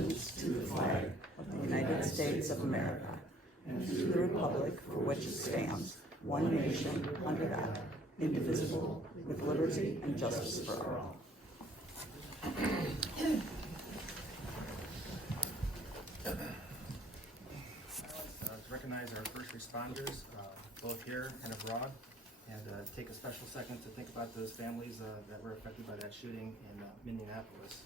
allegiance to the flag of the United States of America and to the republic for which it stands, one nation, under God, indivisible, with liberty and justice for all. To recognize our first responders, both here and abroad, and take a special second to think about those families that were affected by that shooting in Minneapolis.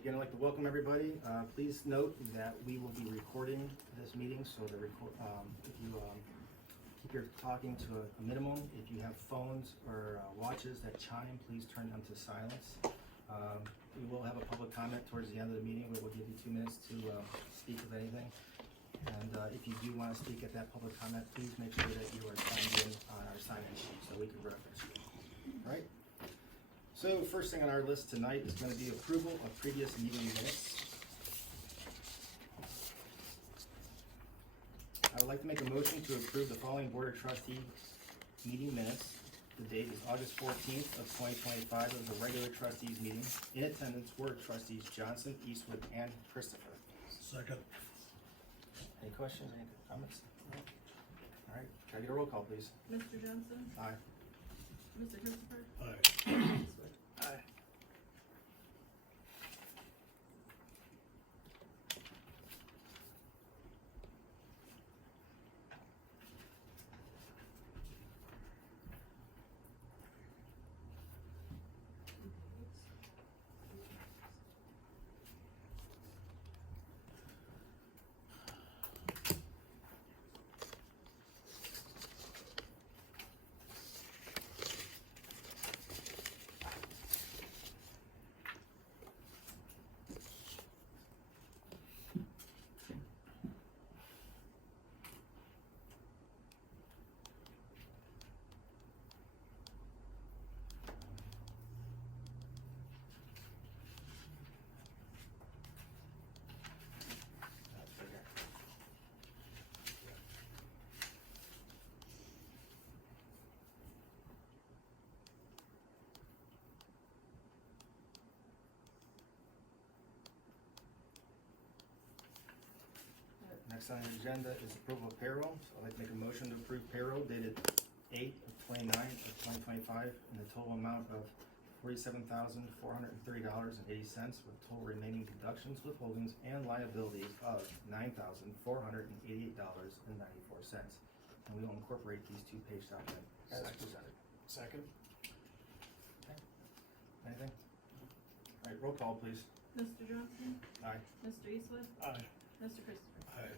Again, I'd like to welcome everybody. Please note that we will be recording this meeting, so if you keep your talking to a minimum. If you have phones or watches that chime, please turn them to silence. We will have a public comment towards the end of the meeting, but we'll give you 2 minutes to speak of anything. And if you do want to speak at that public comment, please make sure that you are signed in on our sign-in sheet so we can reference you. All right? So first thing on our list tonight is going to be approval of previous meeting minutes. I would like to make a motion to approve the following Board of Trustees meeting minutes. The date is August 14th of 2025. It was a regular trustees meeting. In attendance were trustees Johnson, Eastwood, and Christopher. Second. Any questions, any comments? No? All right, can I get a roll call, please? Mr. Johnson? Aye. Mr. Christopher? Aye. Aye. Next on the agenda is approval of payroll. So I'd like to make a motion to approve payroll dated 8/29 of 2025 in the total amount of $47,430.80 with total remaining deductions, withholdings, and liabilities of $9,488.94. And we will incorporate these two page documents as presented. Second. Okay. Anything? All right, roll call, please. Mr. Johnson? Aye. Mr. Eastwood? Aye. Mr. Christopher? Aye.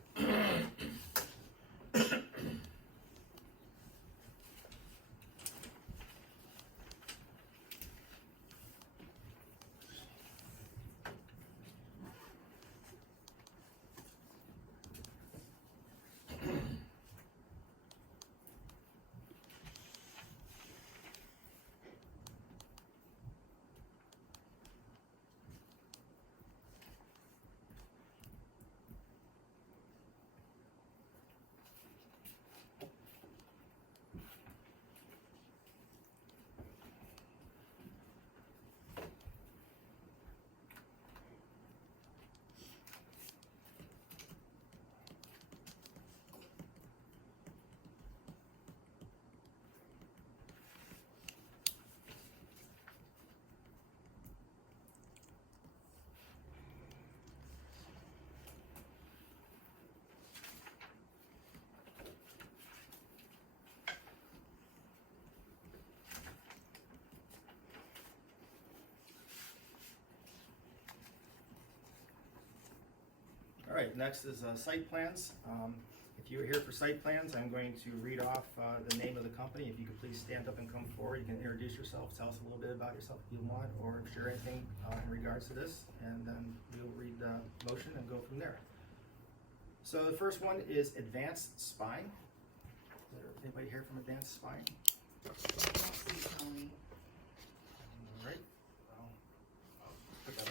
All right, next is site plans. If you're here for site plans, I'm going to read off the name of the company. If you could please stand up and come forward, you can introduce yourself, tell us a little bit about yourself if you want, or share anything in regards to this, and then we'll read the motion and go from there. So the first one is Advanced Spine. Is there anybody here from Advanced Spine? All right. I'll put that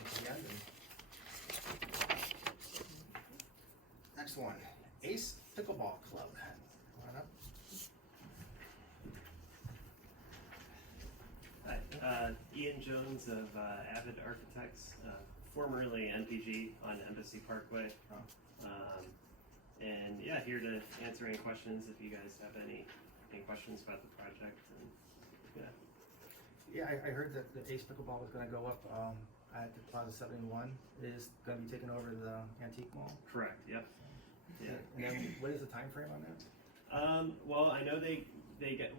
Ian Jones of Avid Architects, formerly NPG on Embassy Parkway. And yeah, here to answer any questions if you guys have any questions about the project. And yeah. Yeah, I heard that the Ace Pickleball was gonna go up, at the Plaza 71, is gonna be taking over the Antique Mall. Correct. Yep. Yeah. And then, what is the time frame on that? Well, I know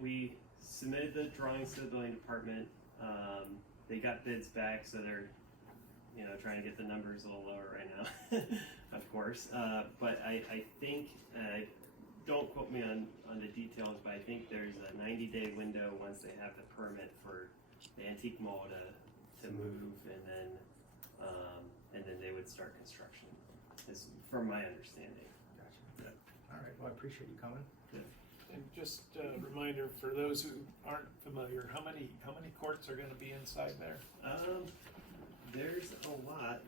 we submitted the drawings to the building department. They got bids back, so they're, trying to get the numbers a little lower right now, of course. But I think, don't quote me on the details, but I think there's a 90-day window once they have the permit for the Antique Mall to move, and then they would start construction, is from my understanding. Gotcha. Yeah. All right, well, I appreciate you coming. And just a reminder for those who aren't familiar, how many courts are going to be inside there? There's a lot.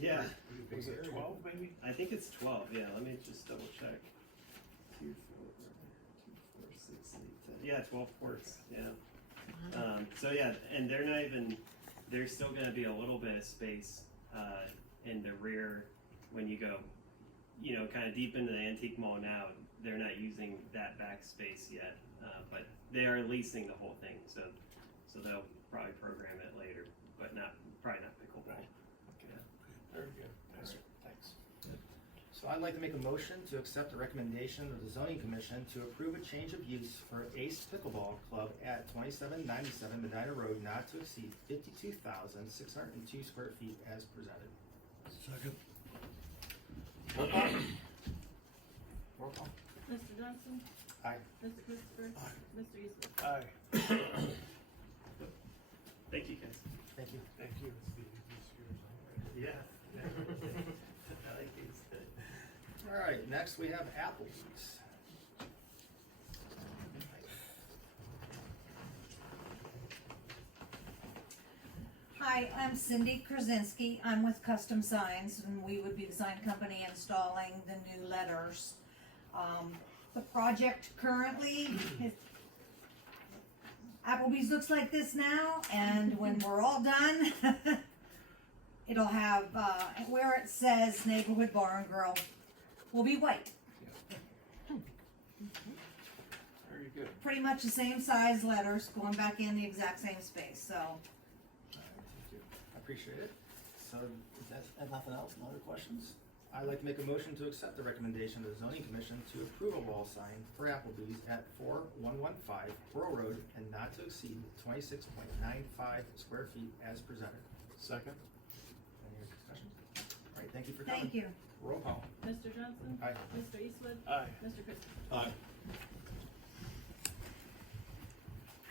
Yeah. Was it 12 maybe? I think it's 12. Yeah, let me just double check. 2, 4, 6, 8, 10. Yeah, 12 courts. Yeah. So yeah, and they're not even. There's still going to be a little bit of space in the rear when you go, kind of deep into the Antique Mall now. They're not using that back space yet, but they are leasing the whole thing. So they'll probably program it later, but probably not pickleball. Okay. Very good. Thanks. So I'd like to make a motion to accept the recommendation of the zoning commission to approve a change of use for Ace Pickleball Club at 2797 Medina Road, not to exceed 52,602 square feet as presented. Second. Roll call. Roll call. Mr. Johnson? Aye. Mr. Christopher? Aye. Mr. Eastwood? Aye. Thank you, guys. Thank you. Thank you. Yeah. I like these. All right, next we have Applebee's. Hi, I'm Cindy Krasinski. I'm with Custom Signs, and we would be the sign company installing the new letters. The project currently is, Applebee's looks like this now, and when we're all done, it'll have, where it says Neighborhood Bar and Grill will be white. Very good. Pretty much the same size letters, going back in the exact same space, so. All right, thank you. I appreciate it. So, if that's nothing else, no other questions? I'd like to make a motion to accept the recommendation of the zoning commission to approve a wall sign for Applebee's at 4115 Borough Road and not to exceed 26.95 square feet as presented. Second. Any other discussion? All right, thank you for coming. Thank you. Roll call. Mr. Johnson? Aye. Mr. Eastwood? Aye. Mr. Christopher? Aye.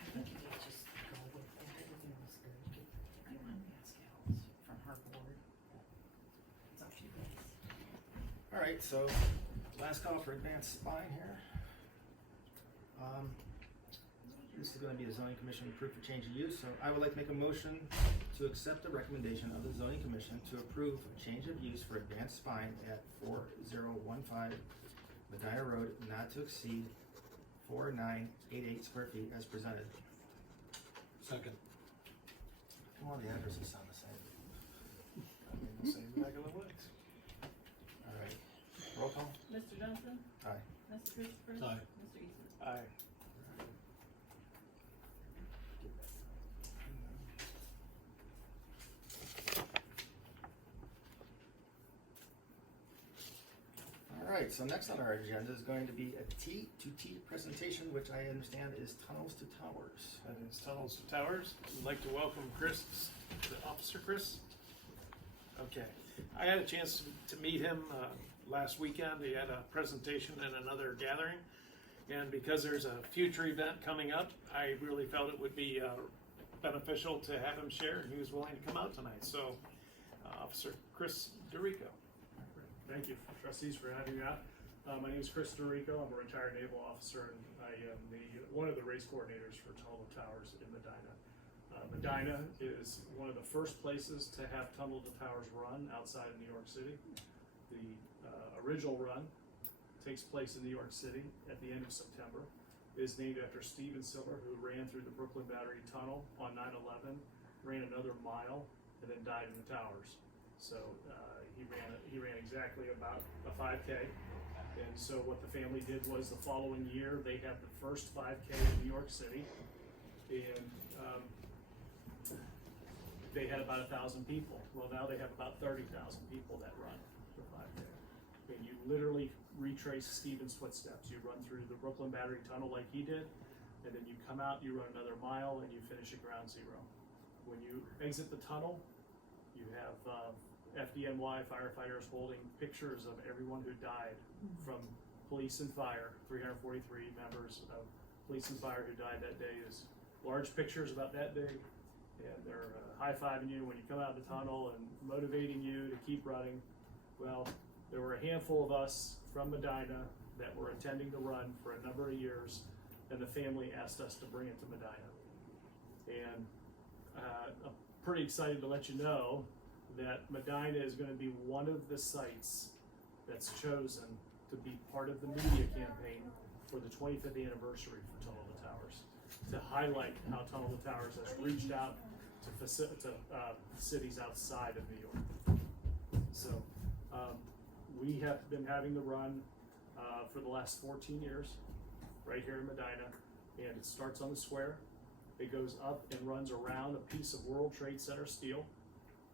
I think if you just go with that, everything was good. I want scales from her board. It's up to you guys. All right, so last call for advanced spine here. This is going to be a zoning commission approved for change of use, so I would like to make a motion to accept the recommendation of the zoning commission to approve a change of use for advanced spine at 4015 Medina Road, not to exceed 4988 square feet as presented. Second. Come on, the addresses sound the same. Same back in the woods. All right, roll call. Mr. Johnson? Aye. Mr. Christopher? Aye. Mr. Eastwood? Aye. All right, so next on our agenda is going to be a T2T presentation, which I understand is Tunnels to Towers. That is Tunnels to Towers. I'd like to welcome Officer Chris. Okay. I had a chance to meet him last weekend. He had a presentation and another gathering. And because there's a future event coming up, I really felt it would be beneficial to have him share, and he was willing to come out tonight. So, Officer Chris DeRico. Thank you, trustees, for having me out. My name is Chris DeRico. I'm a retired naval officer, and I am one of the race coordinators for Tunnel to Towers in Medina. Medina is one of the first places to have Tunnel to Towers run outside of New York City. The original run takes place in New York City at the end of September. is named after Stephen Siller, who ran through the Brooklyn Battery Tunnel on 9/11, ran another mile, and then died in the towers. So he ran exactly about a 5K. And so what the family did was the following year, they had the first 5K in New York City. And they had about 1,000 people. Well, now they have about 30,000 people that run the 5K. And you literally retrace Stephen's footsteps. You run through the Brooklyn Battery Tunnel like he did, and then you come out, you run another mile, and you finish at ground zero. When you exit the tunnel, you have FDNY firefighters holding pictures of everyone who died from police and fire. 343 members of police and fire who died that day. Is large pictures about that big, and they're high-fiving you when you come out of the tunnel and motivating you to keep running. Well, there were a handful of us from Medina that were intending to run for a number of years, and the family asked us to bring it to Medina. And I'm pretty excited to let you know that Medina is going to be one of the sites that's chosen to be part of the media campaign for the 25th anniversary for Tunnel to Towers, to highlight how Tunnel to Towers has reached out to cities outside of New York. So we have been having the run for the last 14 years right here in Medina, and it starts on the square. It goes up and runs around a piece of World Trade Center steel.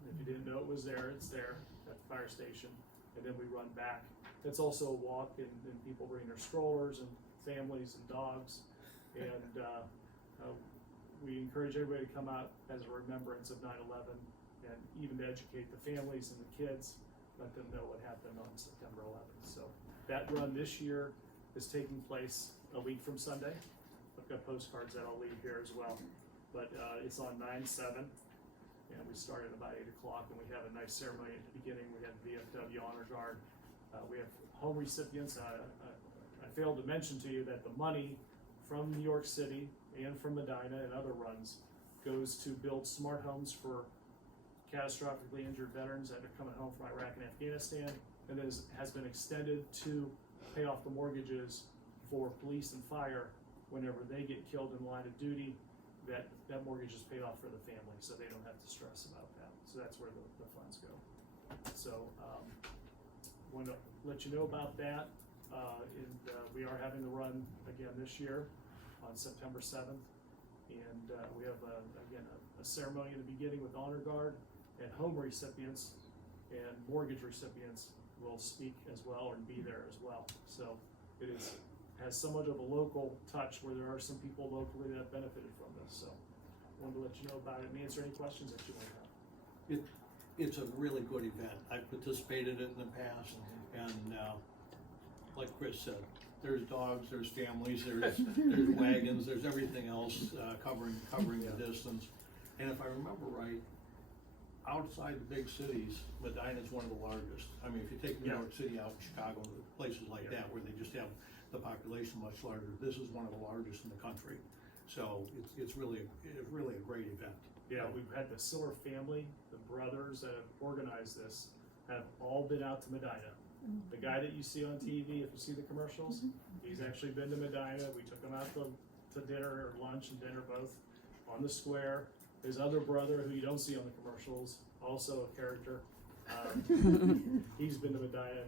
If you didn't know it was there, it's there at the fire station. And then we run back. It's also a walk, and people bring their strollers and families and dogs. And we encourage everybody to come out as a remembrance of 9/11, and even to educate the families and the kids, let them know what happened on September 11th. So that run this year is taking place a week from Sunday. I've got postcards that I'll leave here as well. But it's on 9/7. And we started about 8 o'clock, and we have a nice ceremony at the beginning. We had VFW Honor Guard. We have home recipients. I failed to mention to you that the money from New York City and from Medina and other runs goes to build smart homes for catastrophically injured veterans that are coming home from Iraq and Afghanistan, and then has been extended to pay off the mortgages for police and fire whenever they get killed in the line of duty. That mortgage is paid off for the family, so they don't have to stress about that. So that's where the funds go. So want to let you know about that. We are having the run again this year on September 7th, and we have a ceremony in the beginning with Honor Guard, and home recipients and mortgage recipients will speak as well and be there as well. So it has somewhat of a local touch where there are some people locally that have benefited from this. So I wanted to let you know about it and answer any questions that you might have. It's a really good event. I've participated in the past, and like Chris said, there's dogs, there's families, there's wagons, there's everything else covering the distance. And if I remember right, outside the big cities, Medina is one of the largest. I mean, if you take New York City out, Chicago, places like that, where they just have the population much larger, this is one of the largest in the country. So it's really a great event. Yeah, we've had the Siller family, the brothers that have organized this, have all been out to Medina. The guy that you see on TV, if you see the commercials, he's actually been to Medina. We took him out to dinner or lunch and dinner both on the square. His other brother, who you don't see on the commercials, also a character. He's been to Medina.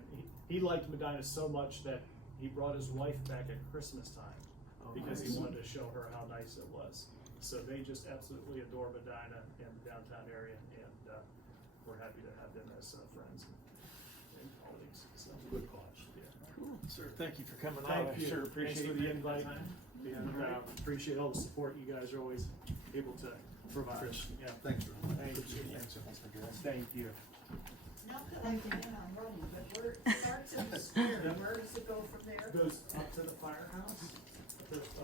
He liked Medina so much that he brought his wife back at Christmas time because he wanted to show her how nice it was. So they just absolutely adore Medina and the downtown area, and we're happy to have them as friends and colleagues. So Good cause. yeah. Cool, sir. Thank you for coming on. Thank I you. sure Thanks appreciate for the it. invite, and appreciate all the support you guys are always able to provide. Chris, Yeah. thanks very much. Thank you. Thank you. Not that I plan on running, but where it starts in the square, where does it go from there? Goes up to the firehouse,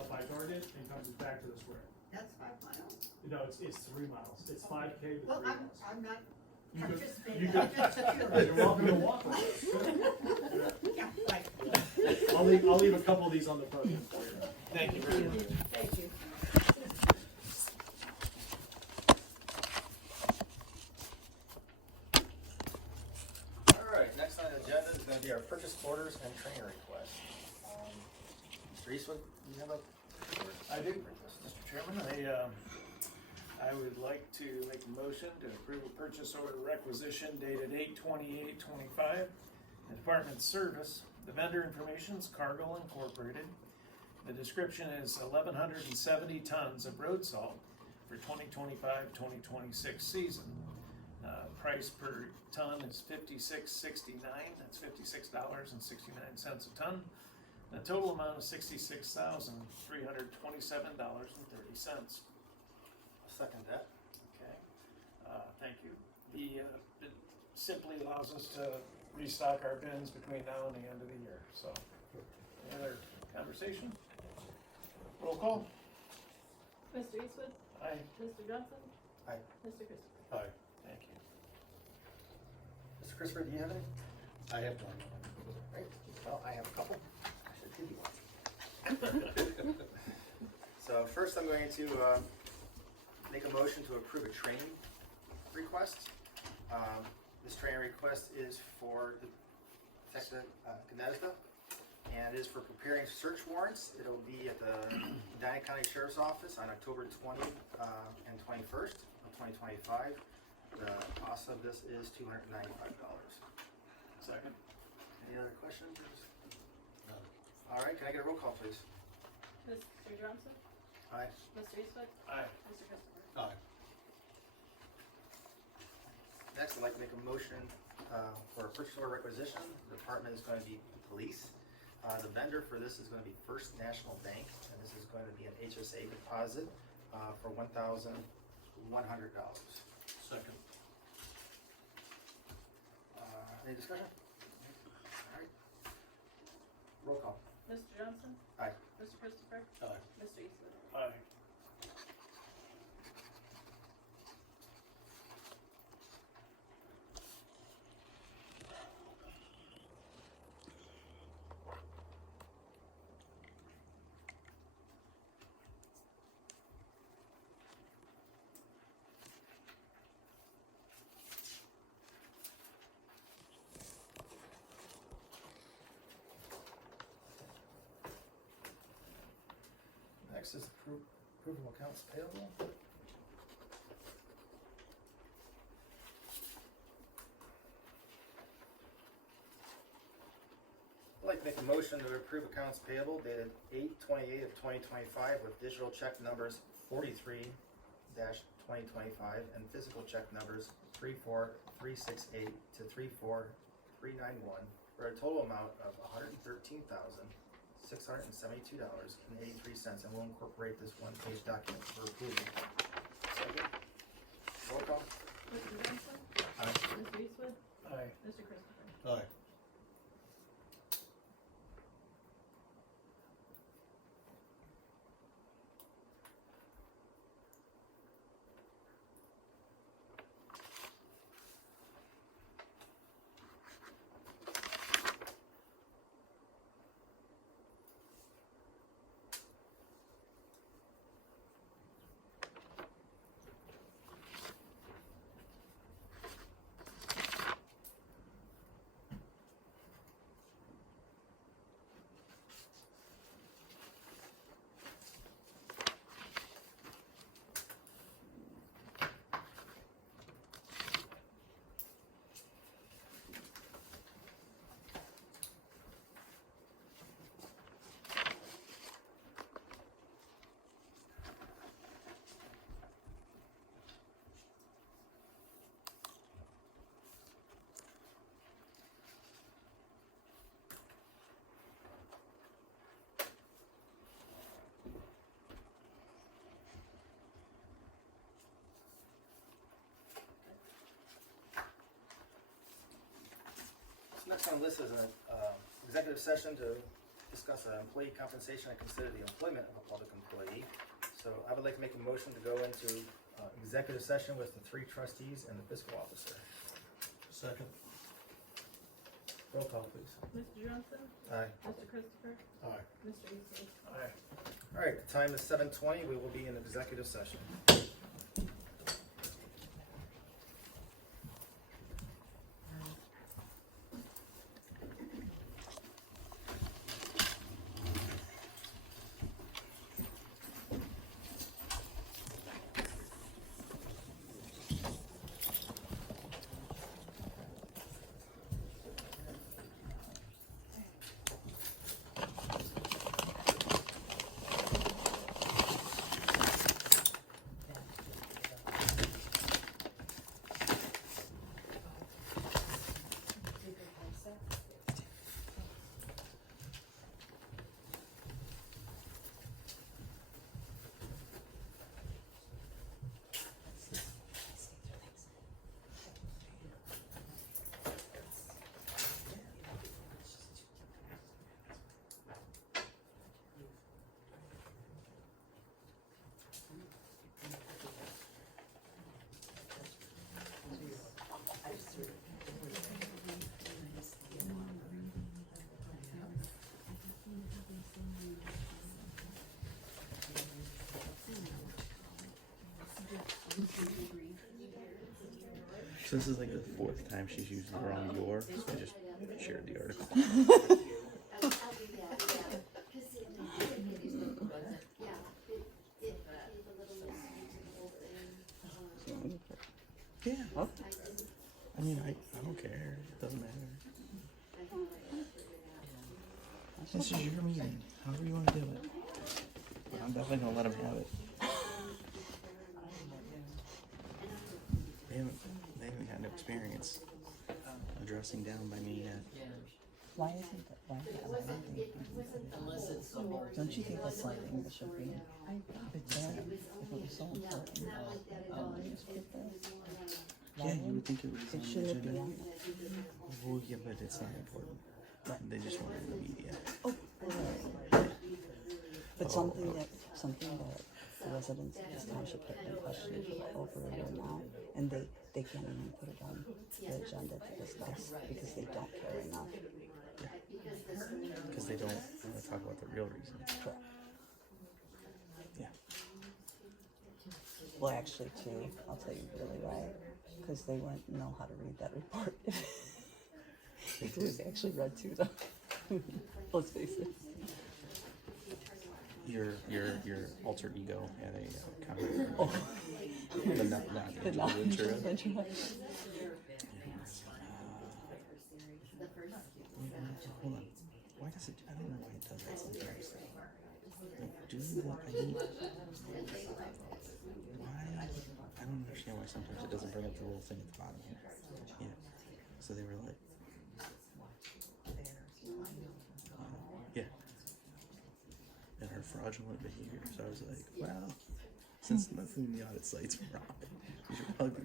by Target, and comes back to the square. That's 5 miles? No, it's 3 miles. It's 5K to 3 Well, miles. I'm not You could- participating, you I'm could- just You're curious. welcome to walk with us. Yeah, right. I'll leave a couple of these on the podium for you. Thank you very much. Thank you. Alright, next on the agenda is gonna be our purchase orders and training requests. Mr. Eastwood, you have a I do, Mr. Chairman, I would like to make a motion to approve a purchase order requisition dated 8/28/25. The Department Service, the vendor information is Cargill Incorporated. The description is 1,170 tons of road salt for 2025-2026 season. Price per ton is $56.69, that's $56.69 a ton. The total amount is $66,327.30. Second that. Okay, thank you. It simply allows us to restock our bins between now and the end of the year, so. Any other conversation? Roll call. Mr. Eastwood? Aye. Mr. Johnson? Aye. Mr. Christopher? Aye. Thank you. Mr. Christopher, do you have any? I have one. Right, well, I have a couple. I should give you one. So first I'm going to make a motion to approve a training request. This training request is for Detective Gnezda, and is for preparing search warrants. It'll be at the Medina County Sheriff's Office on October 20th and 21st of 2025. The cost of this is $295. Second. Any other questions? All right, can I get a roll call, please? Mr. Johnson? Aye. Mr. Eastwood? Aye. Mr. Christopher? Aye. Next, I'd like to make a motion for a purchase order requisition. The department is going to be police. The vendor for this is going to be First National Bank, and this is going to be an HSA deposit for $1,100. Second. Any discussion? All right. Roll call. Mr. Johnson? Aye. Mr. Christopher? Aye. Mr. Eastwood? Aye. Next is approval of accounts payable. I'd like to make a motion to approve accounts payable dated 8/28 of 2025 with digital check numbers 43-2025 and physical check numbers 34368 to 34391 for a total amount of $113,672.83, and we'll incorporate this one-page document for approval. Second. Roll call. Mr. Johnson? Aye. Mr. Eastwood? Aye. Mr. Christopher? Aye. Next on the list is an executive session to discuss employee compensation and consider the employment of a public employee. So I would like to make a motion to go into executive session with the 3 trustees and the fiscal officer. Second. Roll call, please. Mr. Johnson? Aye. Mr. Christopher? Aye. Mr. Eastwood? Aye. All right, the time is 7:20. We will be in executive session. So this is like the fourth time she's used the wrong your, so I just shared the article. Yeah. Oh, I mean, I don't care. It doesn't matter. This is your meeting. However you want to do it. But I'm definitely gonna let him have it. They haven't had no experience addressing down by me yet. why isn't that, why don't you think that's something that should be, it's there, if it was so important, newspaper? Yeah, you would think it was It on the shouldn't be agenda. on there. Well, yeah, but it's not important. They just want it in the media. Oh, right. But something that the residents of this township have been questioning for over a year now, and they can't even put it on the agenda to discuss because they don't care enough. Because they don't want to talk about the real reason. Correct. Yeah. Well, actually, too, I'll tell you really why, because they wouldn't know how to read that report. If it was actually read to them. Let's face it. Your alter ego had a comment. Oh. The not The angel venture. venture. Hold on. Why does it? I don't know why it does that sometimes. Like, do you want? Why? I don't understand why sometimes it doesn't bring up the little thing at the bottom here. Yeah. So they were like. Yeah. And her fraudulent behavior. So I was like, well, since nothing in the audit site's wrong, you should probably be.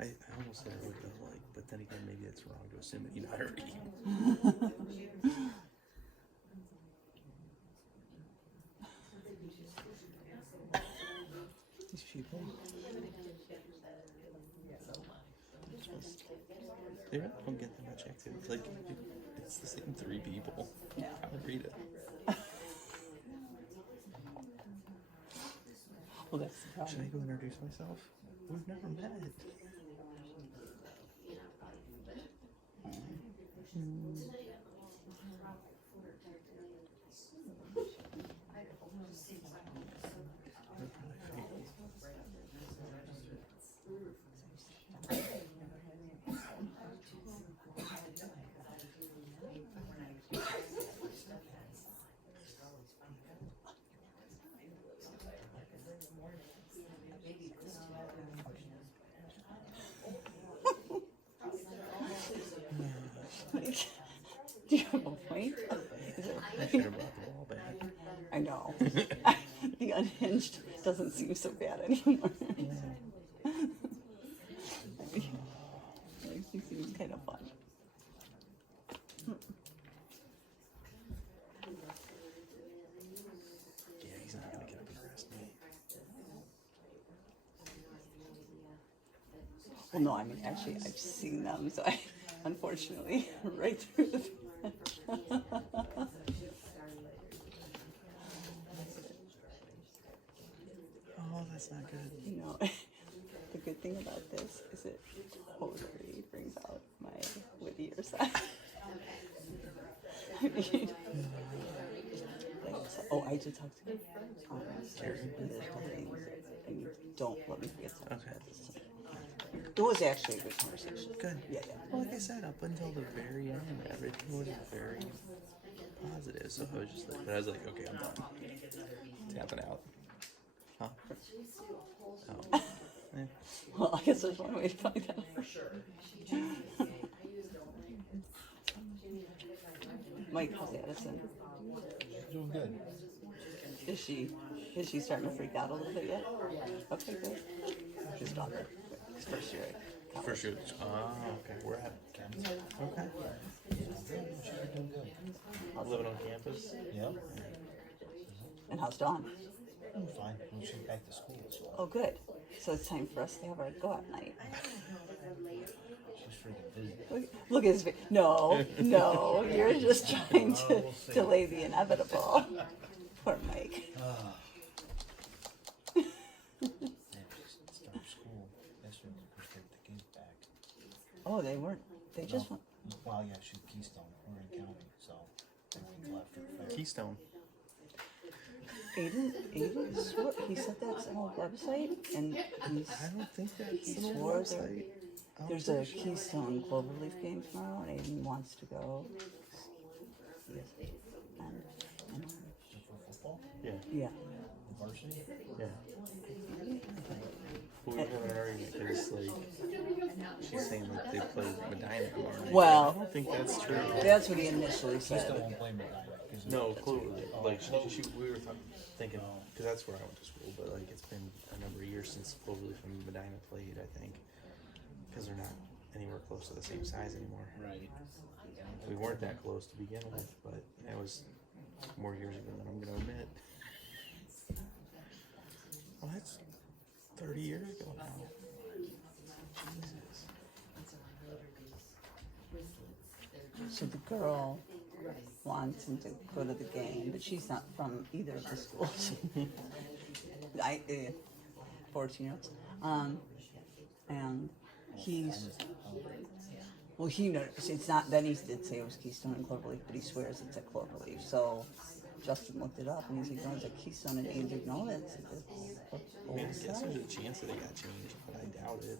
I almost said I would have like, but then again, maybe it's wrong to assume that you know how to read. These people. They really don't get that much activity. Like, it's the same three people. Yeah. How to read it. Well, that's the Should I problem. go introduce myself? We've never met. Do you have a point? Is there I should have brought the wall back. I know. The unhinged doesn't seem so bad anymore. It actually seems kind of fun. Yeah, he's not gonna get up and arrest me. Well, no, I mean, actually, I've seen them, so I, unfortunately, right through the. Oh, that's not good. You know, the good thing about this is it totally brings out my wittier side. I mean, like, so, oh, I did talk to Carrie, and there's a couple things, and you don't let me forget to talk Okay. about this. It was actually a good conversation. Good. Yeah, yeah. Well, like I said, up until the very end, everything was very positive. So I was just like, but I was like, okay, I'm done. Tapping out. Huh? Oh. Yeah. Well, I guess there's one way to find out. Mike, how's Addison? Doing good. Is she starting to freak out a little bit yet? Okay, good. His daughter, his first year at college. For sure. Oh, okay. We're at okay. She's doing good. Living on campus. Yep. And how's Dawn? I'm fine. Well, she's back to school, so Oh, good. So it's time for us to have our go-out night. she's freaking busy. Look at his face. No, no, you're just trying to We'll see. delay the inevitable. Poor Mike. Yeah, she started school yesterday. Of course, they the kids back. Oh, they weren't, they just went, Well, yeah, she's Keystone, we're in county, so everything's left or fair. Keystone. Aiden swore, he said that's an old website, and I don't think that's he an old swore website. there's a Keystone Cloverleaf game tomorrow, and Aiden wants to go. Yes. And, For football, Yeah, yeah, the varsity, yeah. Well, we were having an argument because like she's saying that they played Medina tomorrow night. Well- I don't think that's true. that's what he initially Keystone said. won't play Medina, cause. No, clearly, like we were thinking, because that's where I went to school, but like it's been a number of years since Cloverleaf and Medina played, I think, because they're not anywhere close to the same size anymore. Right. We weren't that close to begin with, but that was more years ago than I'm gonna admit. Well, that's 30 years ago now. Jesus. So the girl wants him to go to the game, but she's not from either of the schools. 14-year-olds. And he's, well, he noticed, it's not, then he did say it was Keystone and Cloverleaf, but he swears it's at Cloverleaf. So Justin looked it up and he's like, no, it's at Keystone, and Aiden's like, no, it's I mean, I guess there's a chance that it got changed, but I doubt it.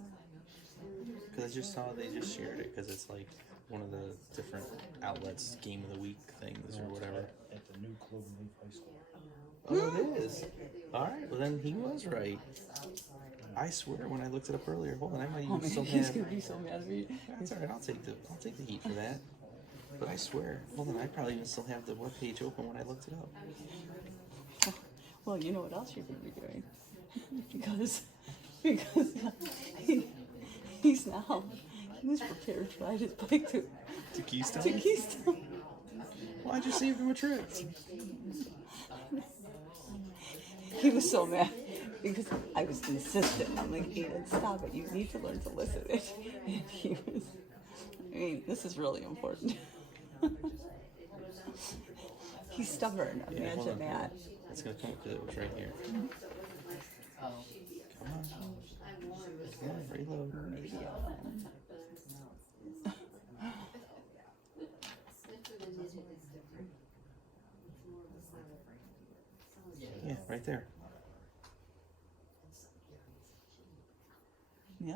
Because I just saw they just shared it because it's like one of the different outlets, Game of the Week things or whatever. At the new Cloverleaf High School. Oh, it is. All right, well then he was right. I swear when I looked it up earlier, hold on, I might oh even man, still he's have. gonna be so mad at me. That's all right. I'll take the heat for that. But I swear, hold on, I probably even still have the webpage open when I looked it up. Well, you know what else you're gonna be doing? because he's now, he was prepared to ride his bike to Keystone. Keystone. Well, I just saved him a trip. He was so mad because I was insistent. I'm like, Aiden, stop it. You need to learn to listen. And he was, I mean, this is really important. He's stubborn. Yeah, hold Imagine on. that. It's gonna come up because it was right here. Come on. Come on, reload. Maybe Yeah, right there. yeah.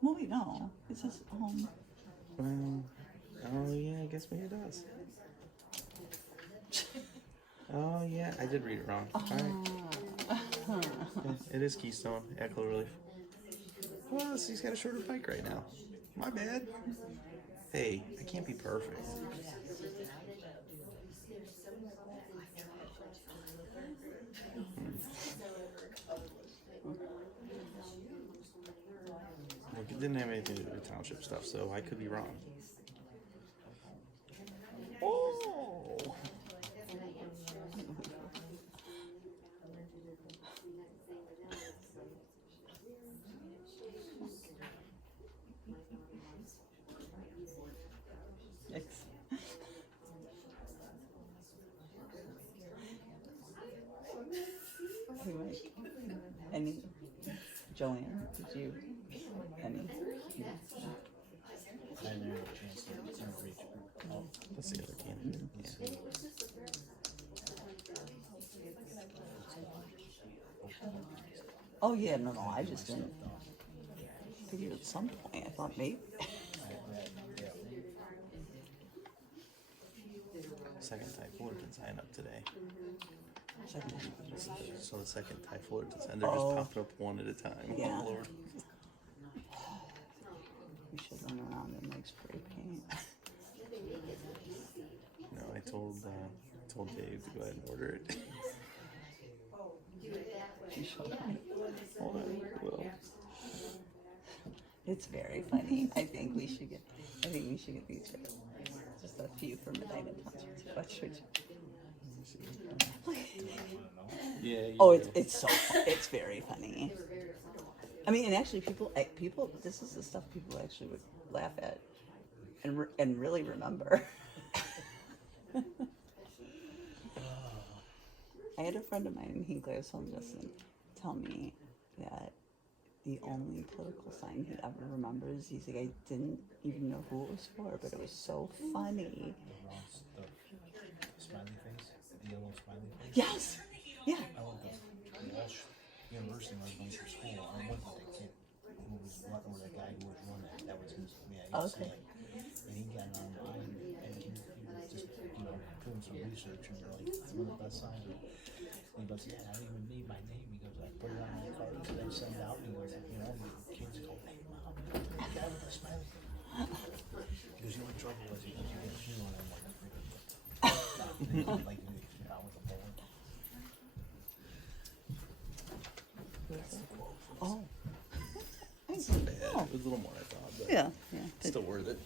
Well, we know. It says home. Oh yeah, I guess maybe it does. Oh yeah, I did read it wrong. All right. Yeah, it is Keystone at Cloverleaf. Well, he's got a shorter bike right now. My bad. Hey, I can't be perfect. Look, it didn't have anything to do with township stuff, so I could be wrong. Oh! It's, anyway, any, Joanne, did you, any? I didn't have a chance to reach. Oh, That's the other candidate. Yeah. Oh, yeah, no, I just didn't figure at some point, I thought maybe. Second Thai Fullerton sign up today. Second. So the second Thai Fullerton sign, they're just Oh. popping up one at a time. Yeah. Oh, Lord. We should run around in like spray paint. No, I told Dave to go ahead and order it. You showed me. Hold on, well, It's very funny. I think we should get these for just a few for Medina Township. What should you? yeah. You Oh, do. it's very funny. I mean, and actually, people, this is the stuff people actually would laugh at, and really remember. I had a friend of mine in Hinkley, I was telling Justin, tell me that the only political sign he ever remembers. He's like, I didn't even know who it was for, but it was so funny. The smiley face, the yellow smiley face. Yes. Yeah. I went to Walsh University when I was going to school. I went with that kid who was running, or the guy who was running it. That was his, yeah, he was Okay. saying. And he got online and he was just, doing some research and like, one of the best signs. And he goes, yeah, I don't even need my name. He goes, I put it on my cards that I send out. He goes, the kids go, hey, mom, the guy with the smiley face. He goes, the only trouble was he goes, you get a few on him like a freaking like out with a bullet. Oh. It's not bad. It was a little more I thought, but Yeah. Yeah. still worth it.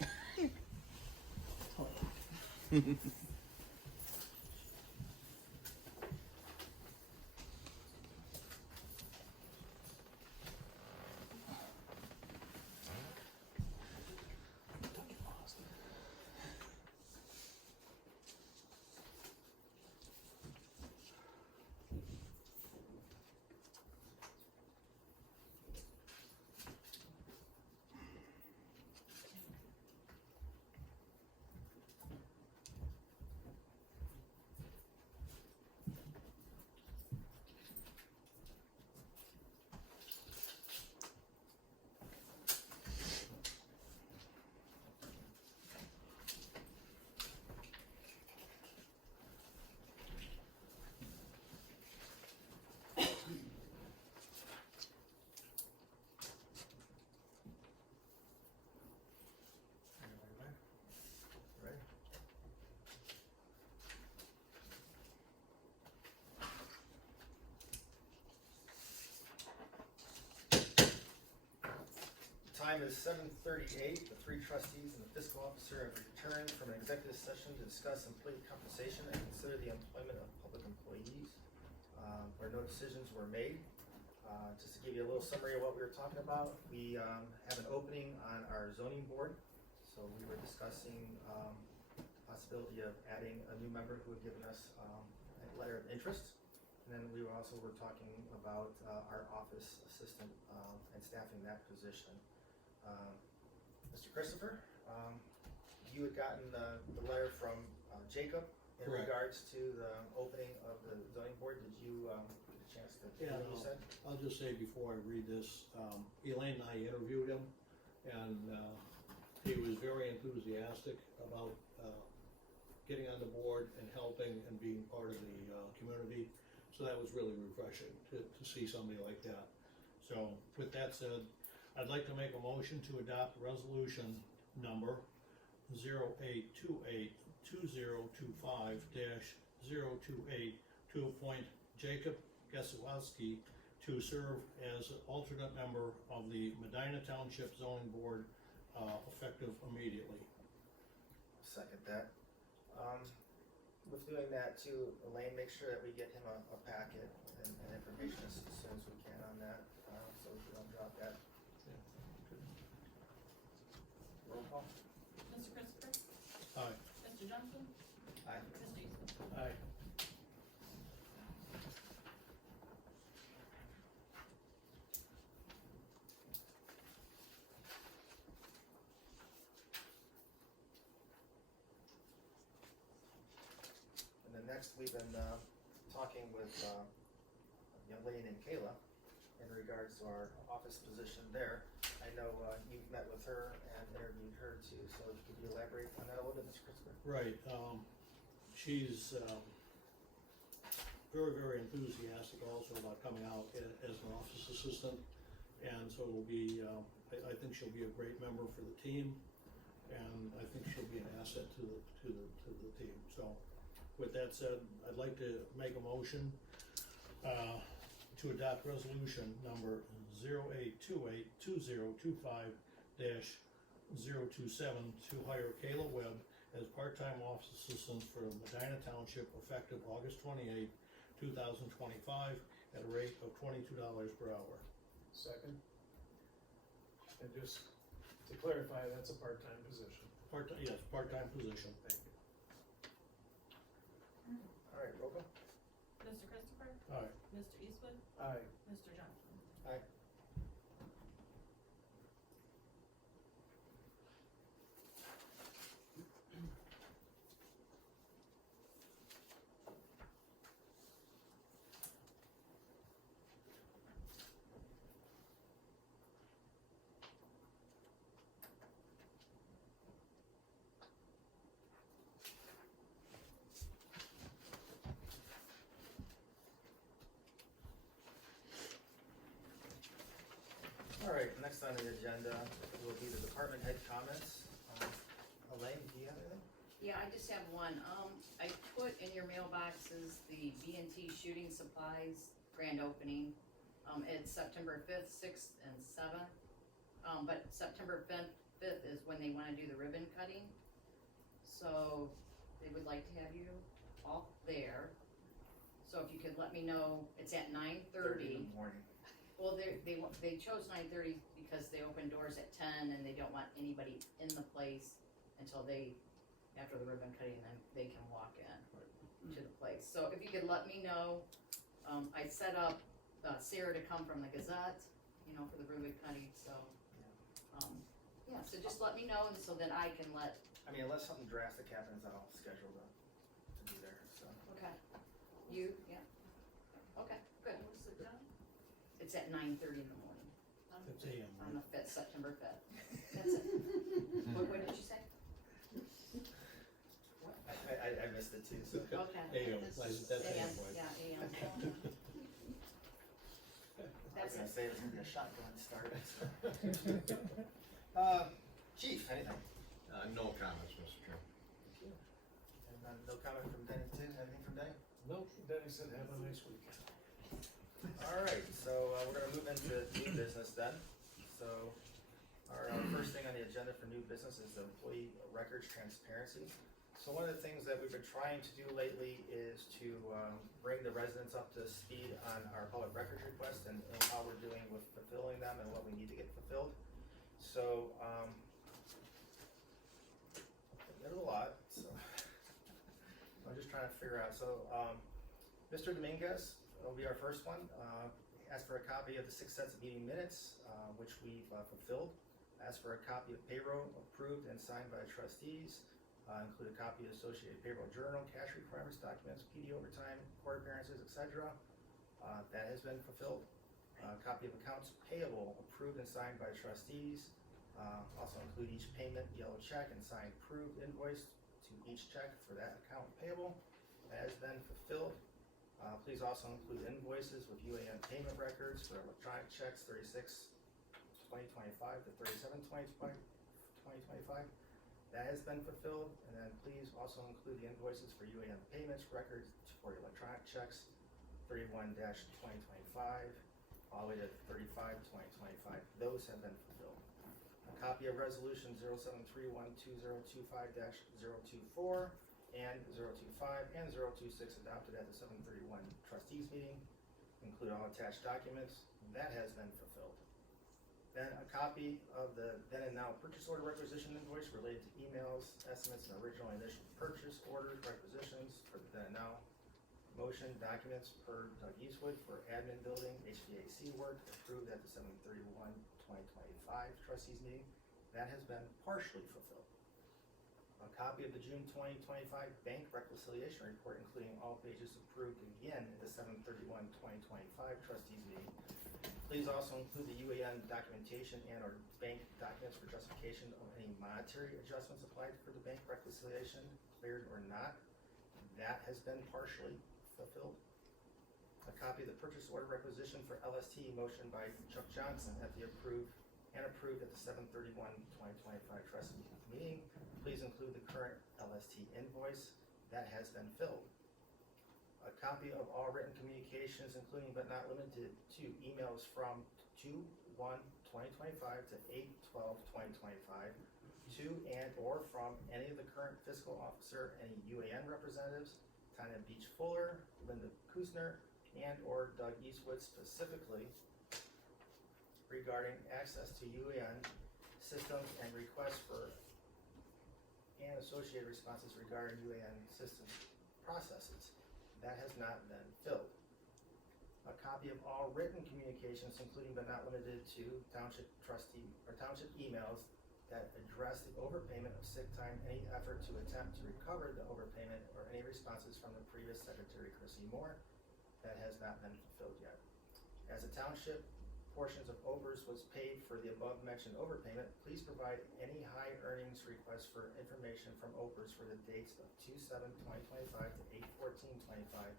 Ready? Time is 7:38. The three trustees and the fiscal officer have returned from an executive session to discuss employee compensation and consider the employment of public employees, where no decisions were made. Just to give you a little summary of what we were talking about, we have an opening on our zoning board. So we were discussing the possibility of adding a new member who had given us a letter of interest. And then we also were talking about our office assistant and staffing that position. Mr. Christopher, you had gotten the letter from Jacob in Correct. regards to the opening of the zoning board. Did you get a chance to hear what you said? I'll just say before I read this, Elaine and I interviewed him, and he was very enthusiastic about getting on the board and helping and being part of the community. So that was really refreshing to see somebody like that. So with that said, I'd like to make a motion to adopt resolution number 0828-2025-028 to appoint Jacob Gasilowski to serve as alternate member of the Medina Township Zoning Board, effective immediately. Second that. With doing that too, Elaine, make sure that we get him a packet and information as soon as we can on that, so we don't drop that. Roll call. Mr. Christopher? Aye. Mr. Johnson? Aye. Mr. Eastman? Aye. And then next, we've been talking with a young lady named Kayla in regards to our office position there. I know you've met with her and interviewed her too, so could you elaborate on that a little bit, Mr. Christopher? Right, she's very, very enthusiastic also about coming out as an office assistant. And so it'll be, I think she'll be a great member for the team, and I think she'll be an asset to the team. So with that said, I'd like to make a motion to adopt resolution number 0828-2025-027 to hire Kayla Webb as part-time office assistant for Medina Township effective August 28, 2025 at a rate of $22 per hour. Second. And just to clarify, that's a part-time position. Part-time, yes, part-time position. Thank you. All right, roll call. Mr. Christopher? Aye. Mr. Eastwood? Aye. Mr. Johnson? Aye. right, next on the agenda will be the department head comments. Elaine, do you have anything? Yeah, I just have one. I put in your mailboxes the B&T Shooting Supplies grand opening. It's September 5th, 6th, and 7th. But September 5th is when they wanna do the ribbon cutting. So they would like to have you all there. So if you could let me know, it's at 9:30. In the morning. Well, they chose 9:30 because they open doors at 10 and they don't want anybody in the place until after the ribbon cutting, then they can walk in to the place. So if you could let me know, I set up Sarah to come from the Gazette, for the ribbon cutting, so. Yeah, so just let me know and so that I can let. I mean, unless something drastic happens, I'll schedule to be there, so. Okay. You, yeah. Okay, good. What's the time? It's at 9:30 in the morning It's AM. on the 5th, September 5th. That's it. What did you say? I missed it too, so. Okay. AM, that's AM, AM, right? yeah, AM. I was That's gonna it. say it's gonna be a shotgun start. Chief, anything? No comments, Mr. Chairman. And no comment from Denny too, anything from Denny? Nope, Denny said have a nice weekend. Alright, so we're gonna move into new business then. So our first thing on the agenda for new business is the employee records transparency. So one of the things that we've been trying to do lately is to bring the residents up to speed on our public records requests and how we're doing with fulfilling them and what we need to get fulfilled. So there's a lot, so I'm just trying to figure out. So Mr. Dominguez will be our first one. Asked for a copy of the 6 sets of meeting minutes, which we've fulfilled. Asked for a copy of payroll approved and signed by the trustees. Include a copy of associated payroll journal, cash requirements, documents, PD overtime, court appearances, etc. That has been fulfilled. Copy of accounts payable approved and signed by the trustees. Also include each payment, yellow check, and signed approved invoice to each check for that account payable. That has been fulfilled. Please also include invoices with UAN payment records for electronic checks 36/2025 to 37/2025. That has been fulfilled. And then please also include the invoices for UAN payments records for electronic checks 31/2025 all the way to 35/2025. Those have been fulfilled. A copy of resolution 07312025-024 and 025 and 026 adopted at the 7/31 trustees meeting. Include all attached documents. That has been fulfilled. Then a copy of the then and now purchase order requisition invoice related to emails, estimates, and original initial purchase order requisitions for the then and now motion documents per Doug Eastwood for admin building HVAC work approved at the 7/31/2025 trustees meeting. That has been partially fulfilled. A copy of the June 2025 bank reconciliation report, including all pages approved again at the 7/31/2025 trustees meeting. Please also include the UAN documentation and or bank documents for justification of any monetary adjustments applied for the bank reconciliation, cleared or not. That has been partially fulfilled. A copy of the purchase order requisition for LST motion by Chuck Johnson at the approved at the 7/31/2025 trustee meeting. Please include the current LST invoice. That has been filled. A copy of all written communications, including but not limited to emails from 2/1/2025 to 8/12/2025 to and or from any of the current fiscal officer, any UAN representatives, Tanya Beach Fuller, Linda Kusner, and or Doug Eastwood specifically regarding access to UAN systems and requests for and associated responses regarding UAN systems processes. That has not been filled. A copy of all written communications, including but not limited to township trustee or township emails that address the overpayment of sick time, any effort to attempt to recover the overpayment, or any responses from the previous secretary, Chrissy Moore. That has not been fulfilled yet. As a township, portions of OPERS was paid for the above mentioned overpayment. Please provide any high earnings requests for information from OPERS for the dates of 2/7/2025 to 8/14/25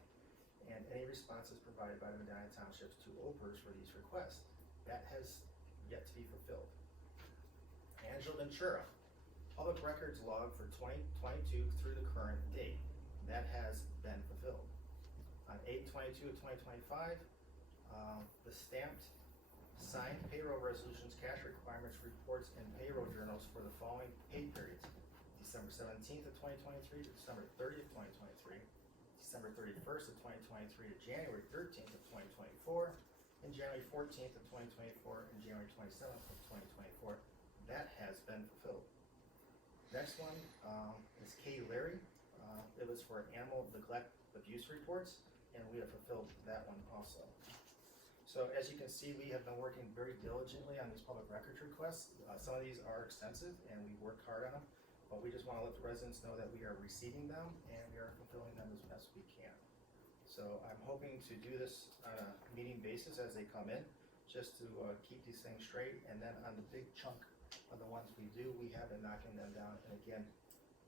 and any responses provided by the Medina Townships to OPERS for these requests. That has yet to be fulfilled. Angela Ventura, public records log for 2022 through the current date. That has been fulfilled. On 8/22 of 2025, the stamped signed payroll resolutions, cash requirements, reports, and payroll journals for the following pay periods: December 17th of 2023 to December 30th, 2023, December 31st of 2023 to January 13th of 2024, and January 14th of 2024, and January 27th of 2024. That has been fulfilled. Next one is Katie Larry. It was for animal neglect abuse reports, and we have fulfilled that one also. So as you can see, we have been working very diligently on these public records requests. Some of these are extensive, and we worked hard on them, but we just want to let the residents know that we are receiving them and we are fulfilling them as best we can. So I'm hoping to do this on a meeting basis as they come in, just to keep these things straight, and then on the big chunk of the ones we do, we have been knocking them down, and again,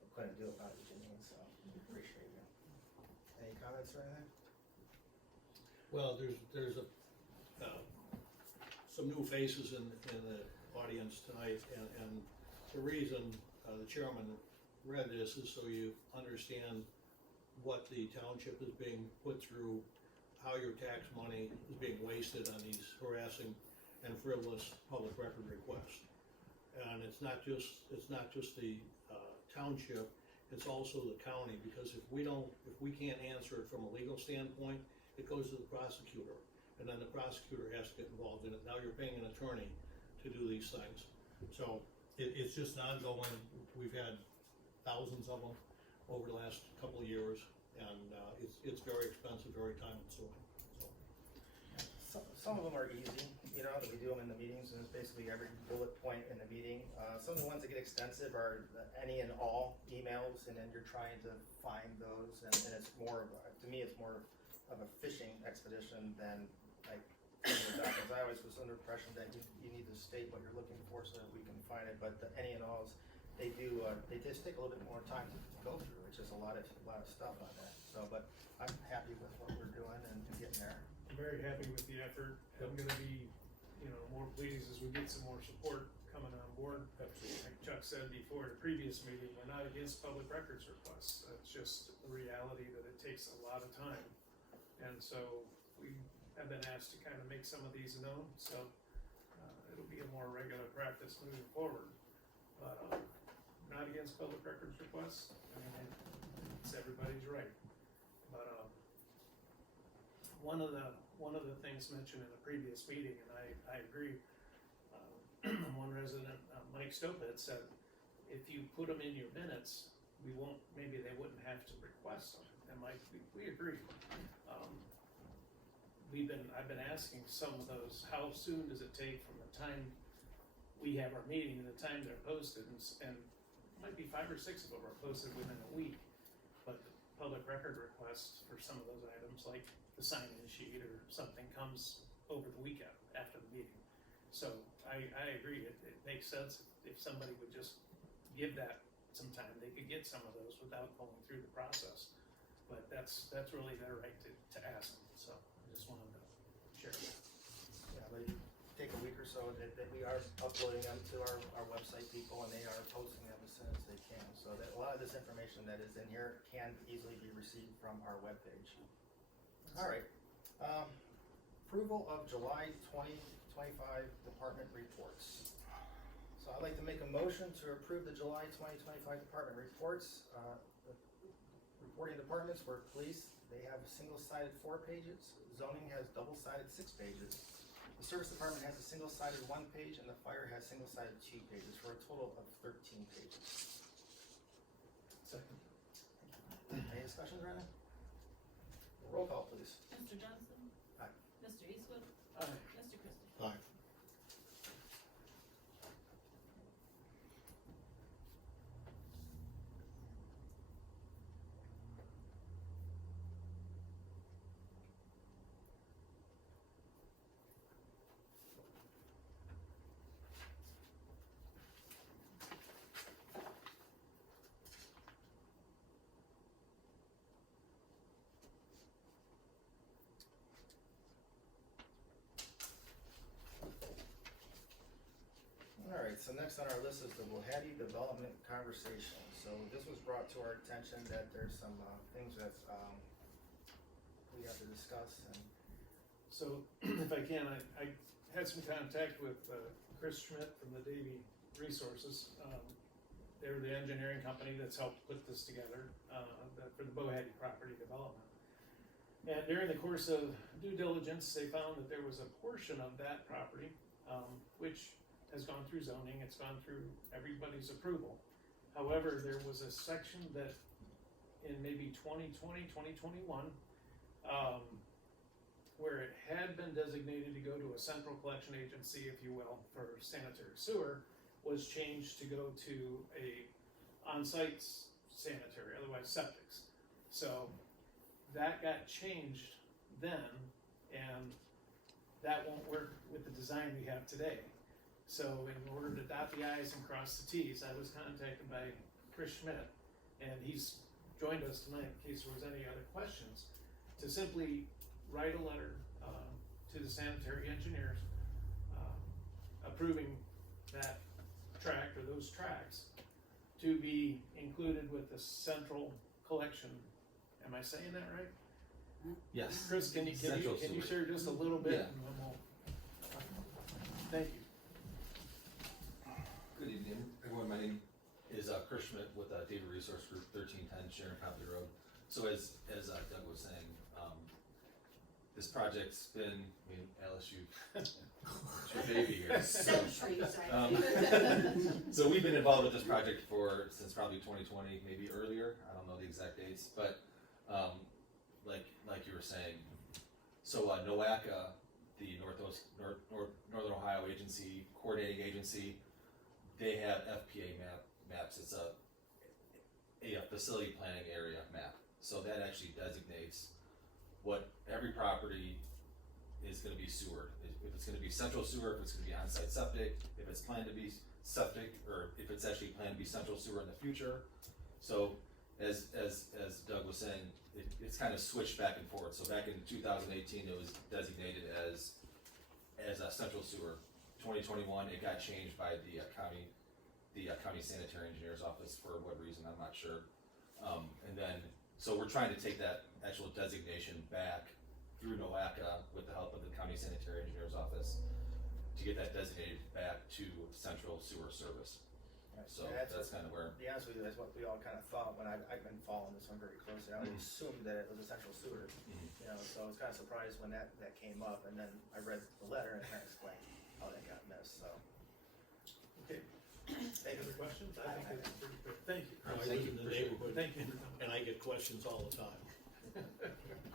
we couldn't do it without you, Janine, so appreciate you. Any comments or anything? Well, there's some new faces in the audience tonight, and the reason the chairman read this is so you understand what the township is being put through, how your tax money is being wasted on these harassing and frivolous public record requests. And it's not just the township, it's also the county, because if we can't answer it from a legal standpoint, it goes to the prosecutor, and then the prosecutor has to get involved in it. Now you're paying an attorney to do these things. So it's just ongoing. We've had thousands of them over the last couple of years, and it's very expensive, very time consuming. So. Some of them are easy, that we do them in the meetings, and it's basically every bullet point in the meeting. Some of the ones that get extensive are the any and all emails, and then you're trying to find those, and it's more of to me, it's more of a fishing expedition than like documents. I always was under the impression that you need to state what you're looking for so that we can find it, but the any and alls, they just take a little bit more time to go through. It's just a lot of stuff on that. So, but I'm happy with what we're doing and getting there. I'm very happy with the effort. I'm gonna be, more pleased as we get some more support coming on board. Like Chuck said before at a previous meeting, we're not against public records requests. It's just the reality that it takes a lot of time. And so we have been asked to kind of make some of these known, so it'll be a more regular practice moving forward. But not against public records requests. I mean, it's everybody's right. But one of the things mentioned in a previous meeting, and I agree. One resident, Mike Stopet, said if you put them in your minutes, maybe they wouldn't have to request them. And Mike, we agree. I've been asking some of those, how soon does it take from the time we have our meeting and the time they're posted, and might be 5 or 6 of them are posted within a week, but the public record requests for some of those items, like the sign-in sheet or something, comes over the weekend after the meeting. So I agree, it makes sense if somebody would just give that some time, they could get some of those without going through the process. But that's really their right to ask them, so I just wanted to share that. Yeah, but you take a week or so that we are uploading them to our website people, and they are posting them as soon as they can. So that a lot of this information that is in here can easily be received from our webpage. All right. Approval of July 2025 department reports. So I'd like to make a motion to approve the July 2025 department reports. Reporting departments were police, they have single-sided 4 pages. Zoning has double-sided 6 pages. The service department has a single-sided 1 page, and the fire has single-sided 2 pages, for a total of 13 pages. Second. Any discussions right now? Roll call, please. Mr. Johnson? Aye. Mr. Eastwood? Aye. Mr. Christie? Aye. so next on our list is the Wilhattie Development Conversation. So this was brought to our attention that there's some, things that, we have to discuss and. So, if I can, I had some contact with, Chris Schmidt from the Davy Resources. They're the engineering company that's helped put this together, for the Bohattie property development. And during the course of due diligence, they found that there was a portion of that property, which has gone through zoning, it's gone through everybody's approval. However, there was a section that in maybe 2020, 2021, where it had been designated to go to a central collection agency, if you will, for sanitary sewer, was changed to go to a on-site sanitary, otherwise septics. So that got changed then, and that won't work with the design we have today. So in order to dot the i's and cross the t's, I was contacted by Chris Schmidt, and he's joined us tonight in case there was any other questions, to simply write a letter to the sanitary engineers approving that tract or those tracts to be included with the central collection. Am I saying that right? Yes. Chris, can you Central sewer. share just a little bit? Yeah. And then we'll, thank you. Good evening, everyone. My name is Chris Schmidt with Data Resource Group, 1310 Sharon Copley Road. So as Doug was saying, this project's been, I mean, Alice, it's your baby here. Centuries, I think. So we've been involved with this project since probably 2020, maybe earlier. I don't know the exact dates, but like you were saying, so NOACA, the Northern Ohio Agency, coordinating agency, they have FPA maps. It's a facility planning area map. So that actually designates what every property is going to be sewered. If it's going to be central sewer, if it's going to be on-site septic, if it's planned to be septic, or if it's actually planned to be central sewer in the future. So as Doug was saying, it's kind of switched back and forth. So back in 2018, it was designated as a central sewer. 2021, it got changed by the county sanitary engineer's office for what reason, I'm not sure. And then, so we're trying to take that actual designation back through NOACA with the help of the county sanitary engineer's office to get that designated back to central sewer service. So Yeah, that's kind of where. To be honest with you, that's what we all kind of thought when I've been following this one very closely. I would assume that it was a central sewer, you know, so I was kind of surprised when that came up, and then I read the letter and it kind of explained how that got missed, so. Okay. Thank Other you. questions? I think it's pretty clear. Thank you. I Chris. live in the neighborhood, Thank you for coming. and I get questions all the time.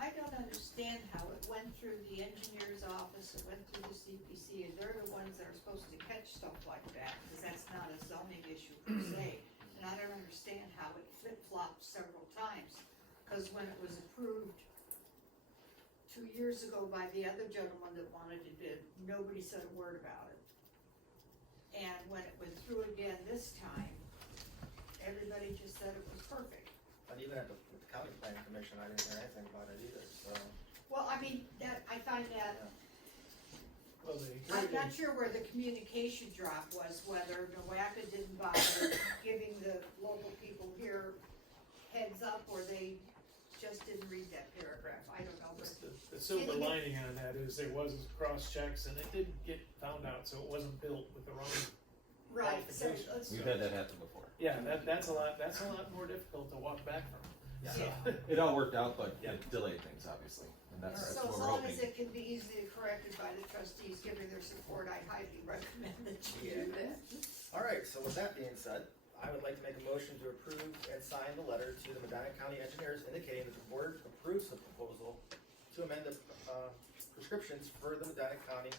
I don't understand how it went through the engineer's office, it went through the CPC, and they're the ones that are supposed to catch stuff like that, because that's not a zoning issue per se. And I don't understand how it flip-flopped several times, because when it was approved 2 years ago by the other gentleman that wanted to bid, nobody said a word about it. And when it went through again this time, everybody just said it was perfect. But even at the county planning commission, I didn't hear anything about it either, so. Well, I mean, that, I find that, Well, I'm not sure where the communication drop was, whether NOACA didn't bother giving the local people here heads up, or they just didn't read that paragraph, I don't know, but. The silver lining on that is there was cross checks and it didn't get found out, so it wasn't built with the wrong. Right, so qualifications. let's. We've had that happen before. Yeah, that's a lot more difficult to walk back from. Yeah. So, It all worked out, but Yeah. it delayed things, obviously, and that's So what as we're long hoping. as it can be easily corrected by the trustees giving their support, I highly recommend that you do that. All right, so with that being said, I would like to make a motion to approve and sign the letter to the Medina County engineers indicating that the board approves the proposal to amend the prescriptions for the Medina County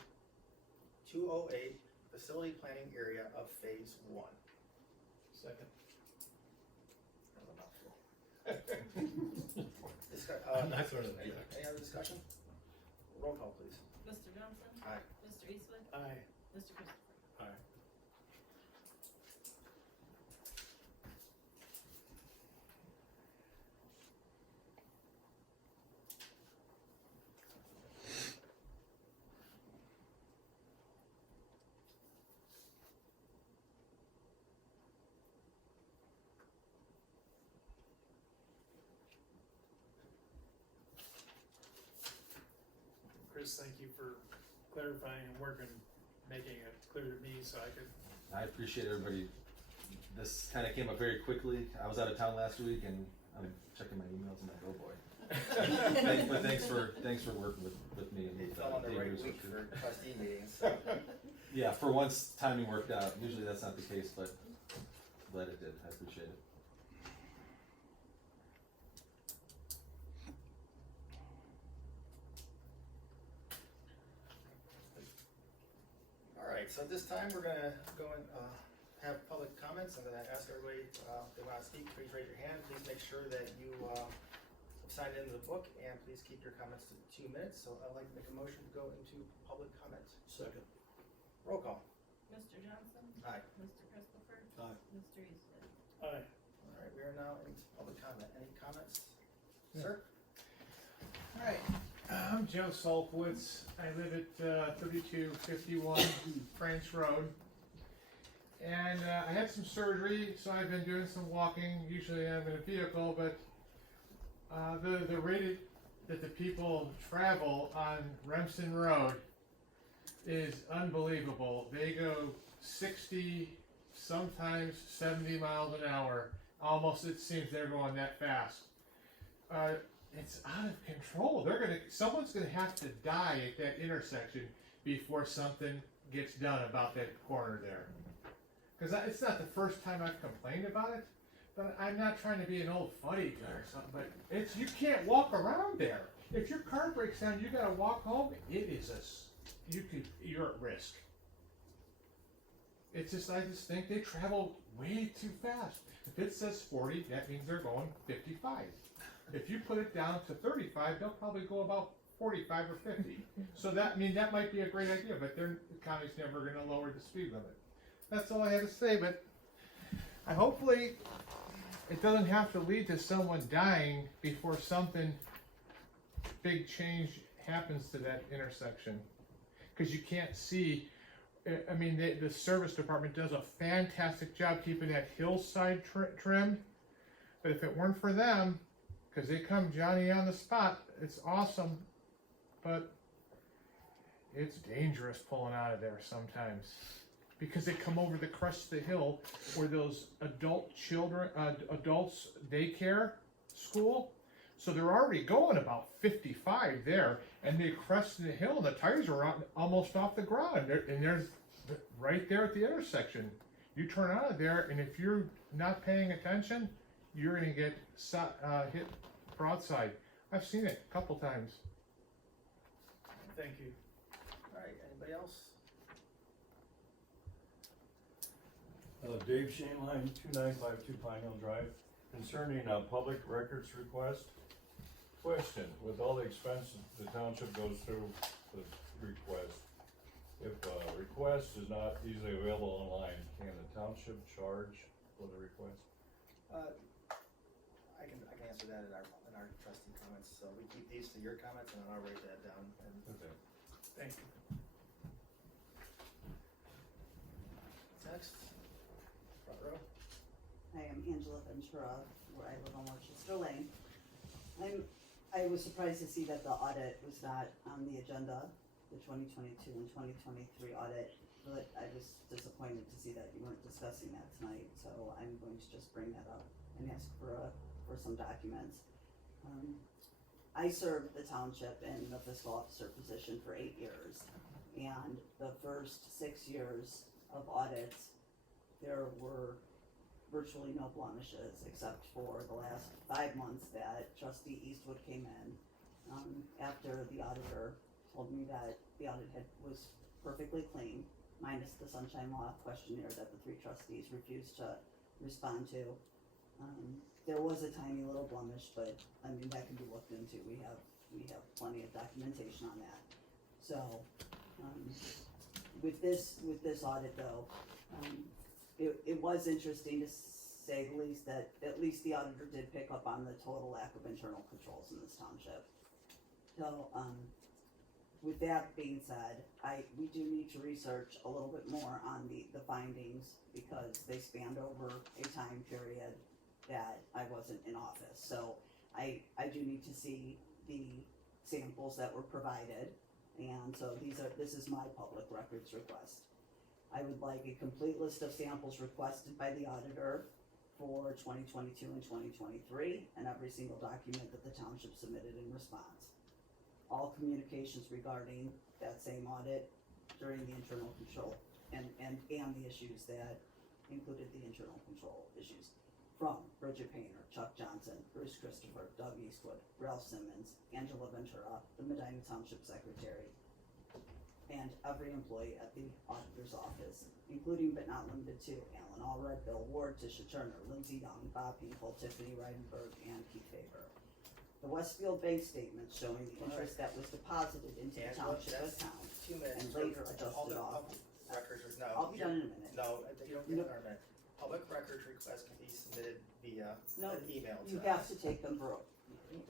208 facility planning area of phase 1. second. That was a mouthful. I'm not gonna Any object. other discussion? Roll call, please. Mr. Johnson? Aye. Mr. Eastwood? Aye. Mr. Christopher? Aye. Chris, thank you for clarifying and working, making it clear to me so I could. I appreciate everybody. This kind of came up very quickly. I was out of town last week, and I'm checking my emails. I'm like, oh boy. But thanks for working with me and It with fell on the right David. week for trustee meetings, so. Yeah, for once timing worked out. Usually that's not the case, but glad it did. I appreciate it. Alright, so at this time, we're gonna go and, have public comments. I'm gonna ask everybody, if they wanna speak, please raise your hand. Please make sure that you, have signed into the book, and please keep your comments to 2 minutes. So I'd like to make a motion to go into public comment. Second. Roll call. Mr. Johnson? Aye. Mr. Christopher? Aye. Mr. Eastwood? Aye. Alright, we are now into public comment. Any comments? Yeah. Sir? Hi, I'm Joe Solkowitz. I live at 3251 Branch Road. And I had some surgery, so I've been doing some walking. Usually I'm in a vehicle, but the rate that the people travel on Remsen Road is unbelievable. They go 60, sometimes 70 miles an hour. Almost it seems they're going that fast. It's out of control. Someone's gonna have to die at that intersection before something gets done about that corner there. Because it's not the first time I've complained about it, but I'm not trying to be an old fuddy guy or something, but you can't walk around there. If your car breaks down, you gotta walk home, you're at risk. I just think they travel way too fast. If it says 40, that means they're going 55. If you put it down to 35, they'll probably go about 45 or 50. So that might be a great idea, but the county's never gonna lower the speed limit. That's all I have to say, but hopefully it doesn't have to lead to someone dying before something big change happens to that intersection. Because you can't see, the service department does a fantastic job keeping that hillside trimmed, but if it weren't for them, because they come Johnny on the spot, it's awesome, but it's dangerous pulling out of there sometimes. Because they come over the crest of the hill where those adults daycare school. So they're already going about 55 there, and they crest the hill, and the tires are almost off the ground, and there's right there at the intersection. You turn out of there, and if you're not paying attention, you're gonna get hit broadside. I've seen it a couple times. Thank you. Alright, anybody else? Dave Shaneline, 2952 Pine Hill Drive, concerning a public records request. Question, with all the expense the township goes through the request, if a request is not easily available online, can the township charge for the request? I can answer that in our trustee comments, so we keep these to your comments, and then I'll write that down. Okay. Thank you. Next, front row. I am Angela Ventura, where I live on Worcester Lane. I was surprised to see that the audit was not on the agenda, the 2022 and 2023 audit, but I was disappointed to see that you weren't discussing that tonight, so I'm going to just bring that up and ask for some documents. I served the township in the fiscal officer position for 8 years, and the first 6 years of audits, there were virtually no blemishes except for the last 5 months that Trustee Eastwood came in after the auditor told me that the audit was perfectly clean, minus the sunshine law questionnaire that the 3 trustees refused to respond to. There was a tiny little blemish, but that can be looked into. We have plenty of documentation on that. So with this audit though, it was interesting to say the least that at least the auditor did pick up on the total lack of internal controls in this township. So with that being said, we do need to research a little bit more on the findings because they spanned over a time period that I wasn't in office. So I do need to see the samples that were provided. And so this is my public records request. I would like a complete list of samples requested by the auditor for 2022 and 2023, and every single document that the township submitted in response. All communications regarding that same audit during the internal control and the issues that included the internal control issues from Bridget Painter, Chuck Johnson, Bruce Christopher, Doug Eastwood, Ralph Simmons, Angela Ventura, the Medina Township Secretary, and every employee at the auditor's office, including but not limited to Alan Allred, Bill Ward, Tisha Turner, Lindsey Young, Bob Hinkle, Tiffany Reidenberg, and Keith Faber. The Westfield bank statement showing the interest that was deposited into the township account 2 minutes. and later Hold adjusted the off. public records, no. I'll be done in a minute. No, you don't get it in a minute. Public records requests can be submitted via No, an email to You us. have to take them, bro.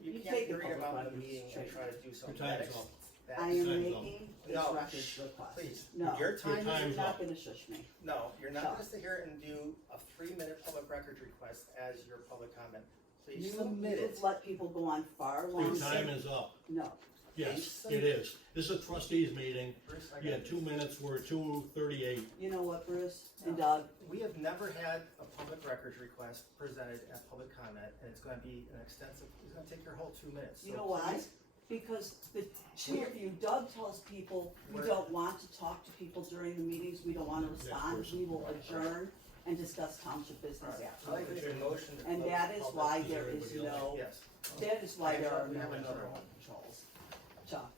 You you can't take the read them public out in the records meeting and straight. try to do something. Your time's up. I am Time's making this No, records shh, request. please. No, Your time you're is not up. gonna shush me. No, you're not Shut. gonna sit here and do a 3-minute public records request as your public comment. Please You, submit it. you've let people go on far Your longer. time is up. No, Yes, it is. This is a trustees meeting. Bruce, I You got had 2 minutes, we're at 2:38. you know what, Bruce and Doug? We have never had a public records request presented at public comment, and it's gonna be an extensive, it's gonna take your whole 2 minutes. You So know why? please- Because the two of you, Doug tells people, we We're- don't want to talk to people during the meetings, we don't wanna respond, we will adjourn and discuss township business I'd like afterwards. to make a motion to And close that the is public- why Is there there is anybody else? no, Yes. that is why there are We no have another internal one. controls. Chuck,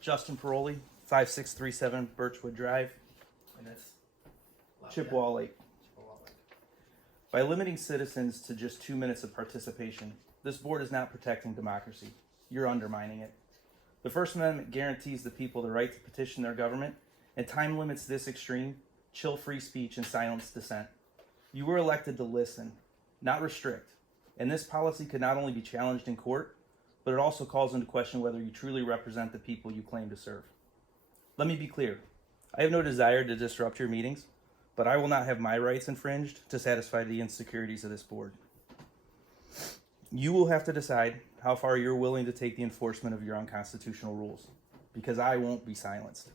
Justin Paroli, 5637 Birchwood Drive, And that's. Chippewa Lake. By limiting citizens to just 2 minutes of participation, this board is not protecting democracy. You're undermining it. The First Amendment guarantees the people the right to petition their government, and time limits this extreme chill free speech and silence dissent. You were elected to listen, not restrict, and this policy could not only be challenged in court, but it also calls into question whether you truly represent the people you claim to serve. Let me be clear. I have no desire to disrupt your meetings, but I will not have my rights infringed to satisfy the insecurities of this board. You will have to decide how far you're willing to take the enforcement of your unconstitutional rules, because I won't be silenced.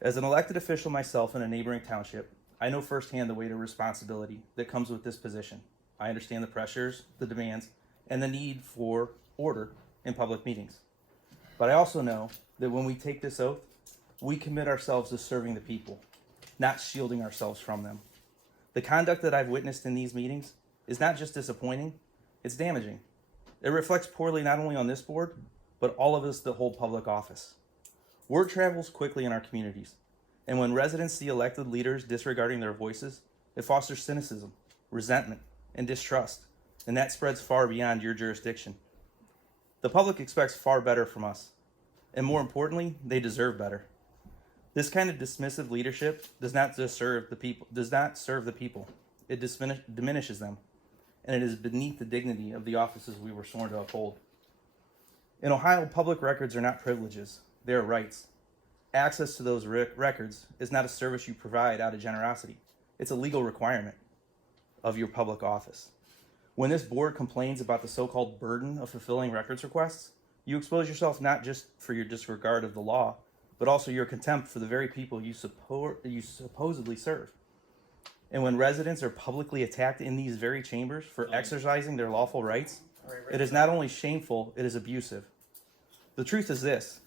As an elected official myself in a neighboring township, I know firsthand the weight of responsibility that comes with this position. I understand the pressures, the demands, and the need for order in public meetings. But I also know that when we take this oath, we commit ourselves to serving the people, not shielding ourselves from them. The conduct that I've witnessed in these meetings is not just disappointing, it's damaging. It reflects poorly not only on this board, but all of us that hold public office. Word travels quickly in our communities, and when residents see elected leaders disregarding their voices, it fosters cynicism, resentment, and distrust, and that spreads far beyond your jurisdiction. The public expects far better from us, and more importantly, they deserve better. This kind of dismissive leadership does not just serve the people. It diminishes them, and it is beneath the dignity of the offices we were sworn to uphold. In Ohio, public records are not privileges; they are rights. Access to those records is not a service you provide out of generosity; it's a legal requirement of your public office. When this board complains about the so-called burden of fulfilling records requests, you expose yourself not just for your disregard of the law, but also your contempt for the very people you supposedly serve. And when residents are publicly attacked in these very chambers for exercising their lawful rights, it is not only shameful, it is abusive. The truth is this: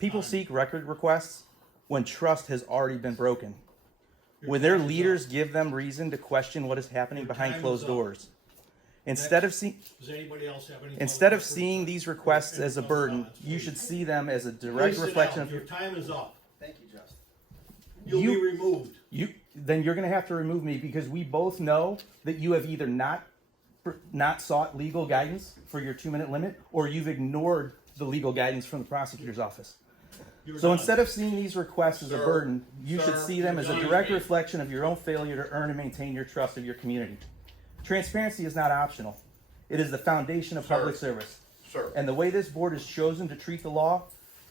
people seek record requests when trust has already been broken, when their leaders give them reason to question what is happening behind closed doors. Instead of seeing these requests as a burden, you should see them as a direct reflection of your time is up. Thank you, Justin. You'll be removed. Then you're going to have to remove me, because we both know that you have either not sought legal guidance for your 2-minute limit, or you've ignored the legal guidance from the prosecutor's office. So instead of seeing these requests as a burden, you should see them as a direct reflection of your own failure to earn and maintain your trust of your community. Transparency is not optional. It is the foundation of public service. And the way this board has chosen to treat the law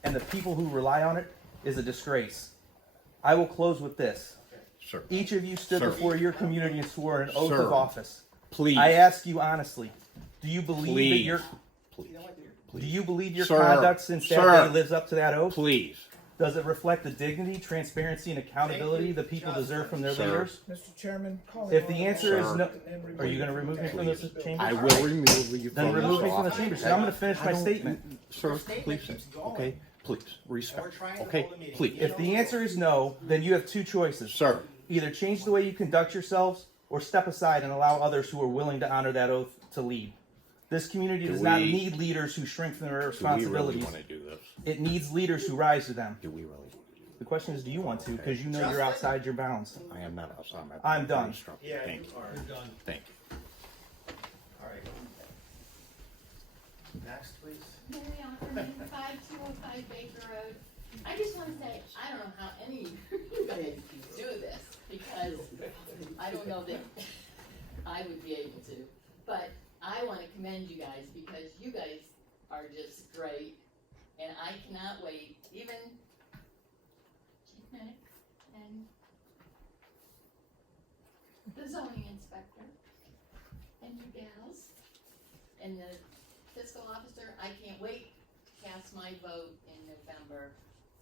and the people who rely on it is a disgrace. I will close with this. Each of you stood before your community and swore an oath of office. Please. I ask you honestly, do you believe that you're... You know what, Do you believe your Sir, conduct since that sir. day lives up to that oath? Please. Does it reflect the dignity, transparency, and accountability the people deserve from their Sir. leaders? Mr. Chairman, call If the answer is Sir. no, are you going to remove me from this chamber? I will remove you Then from remove this me from the office. chamber, because I'm going to finish I my don't- statement. Sir, statement please, keeps going. okay, please, And we're respect, trying to okay, hold a meeting. please. If the answer is no, then you have two choices. Sir, Either change the way you conduct yourselves, or step aside and allow others who are willing to honor that oath to lead. This community Do does not we- need leaders who shrink from their do we really responsibilities. wanna do this? It needs leaders who rise to them. Do we really? The question is, do you want to? Because you know you're outside your bounds. I am not outside. I'm done. Yeah, Thank you you, are. You're done. thank you. All right. Next, please. Mary Ackerman, 5205 Baker Road. I just want to say, I don't know how any of you guys can do this, because I don't know that I would be able to. But I want to commend you guys, because you guys are just great, and I cannot wait, even Chief Nick and the zoning inspector, and you gals, and the fiscal officer, I can't wait to cast my vote in November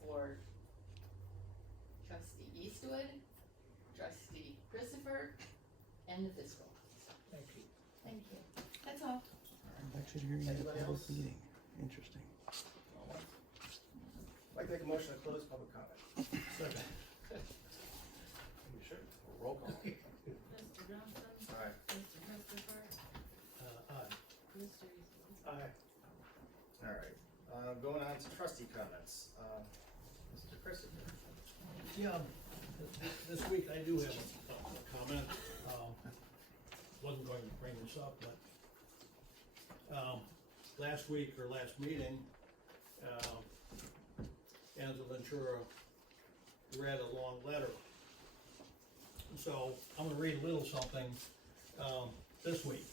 for trustee Eastwood, trustee Christopher, and the fiscal officer. Thank you. Thank you. That's all. I'm actually hearing a Anybody public else? meeting. Interesting. I'd like to make a motion to close public comment. Second. You sure? Roll call. Mr. Johnson? Aye. Mr. Christopher? Aye. Mr. Eastwood? Aye. All right, going on to trustee comments. Mr. Christopher. Yeah, this week I do have a comment. Wasn't going to bring this up, but, last week or last meeting, Angela Ventura read a long letter. So I'm gonna read a little something, this week.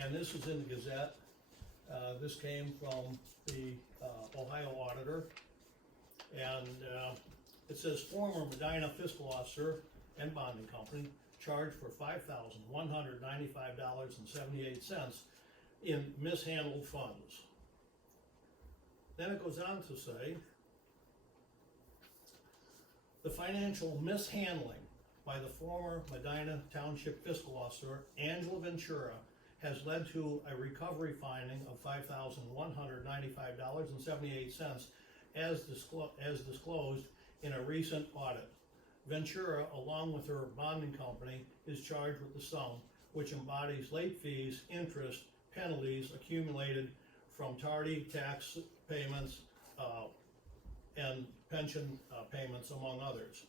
And this is in the Gazette. This came from the, Ohio auditor. And, it says, former Medina fiscal officer and bonding company charged for $5,195.78 in mishandled funds. Then it goes on to say, the financial mishandling by the former Medina Township fiscal officer, Angela Ventura, has led to a recovery finding of $5,195.78 as disclosed in a recent audit. Ventura, along with her bonding company, is charged with the sum, which embodies late fees, interest, penalties accumulated from tardy tax payments, and pension payments, among others.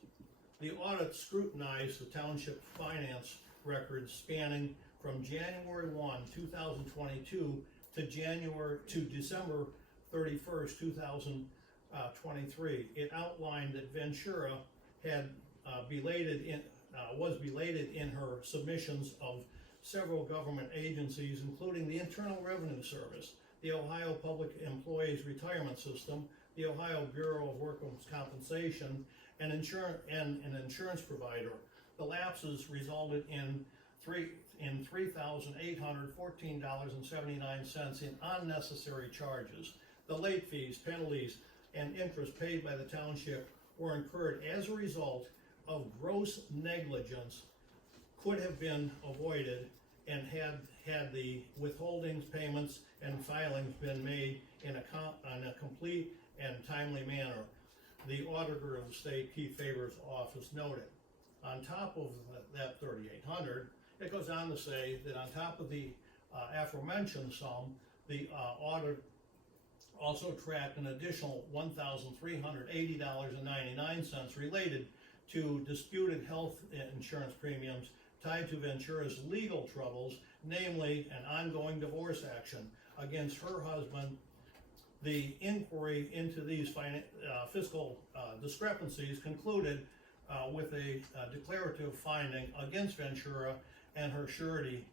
The audit scrutinized the township finance records spanning from January 1, 2022 to December 31st, 2023. It outlined that Ventura had was belated in her submissions of several government agencies, including the Internal Revenue Service, the Ohio Public Employees Retirement System, the Ohio Bureau of Workers' Compensation, and an insurance provider. The lapses resulted in $3,814.79 in unnecessary charges. The late fees, penalties, and interest paid by the township were incurred as a result of gross negligence, could have been avoided, and had the withholdings, payments, and filings been made in a complete and timely manner. The auditor of the state, Keith Faber's office, noted. On top of that $3,800, it goes on to say that on top of the aforementioned sum, the audit also tracked an additional $1,380.99 related to disputed health insurance premiums tied to Ventura's legal troubles, namely an ongoing divorce action against her husband. The inquiry into these fiscal discrepancies concluded with a declarative finding against Ventura and her surety,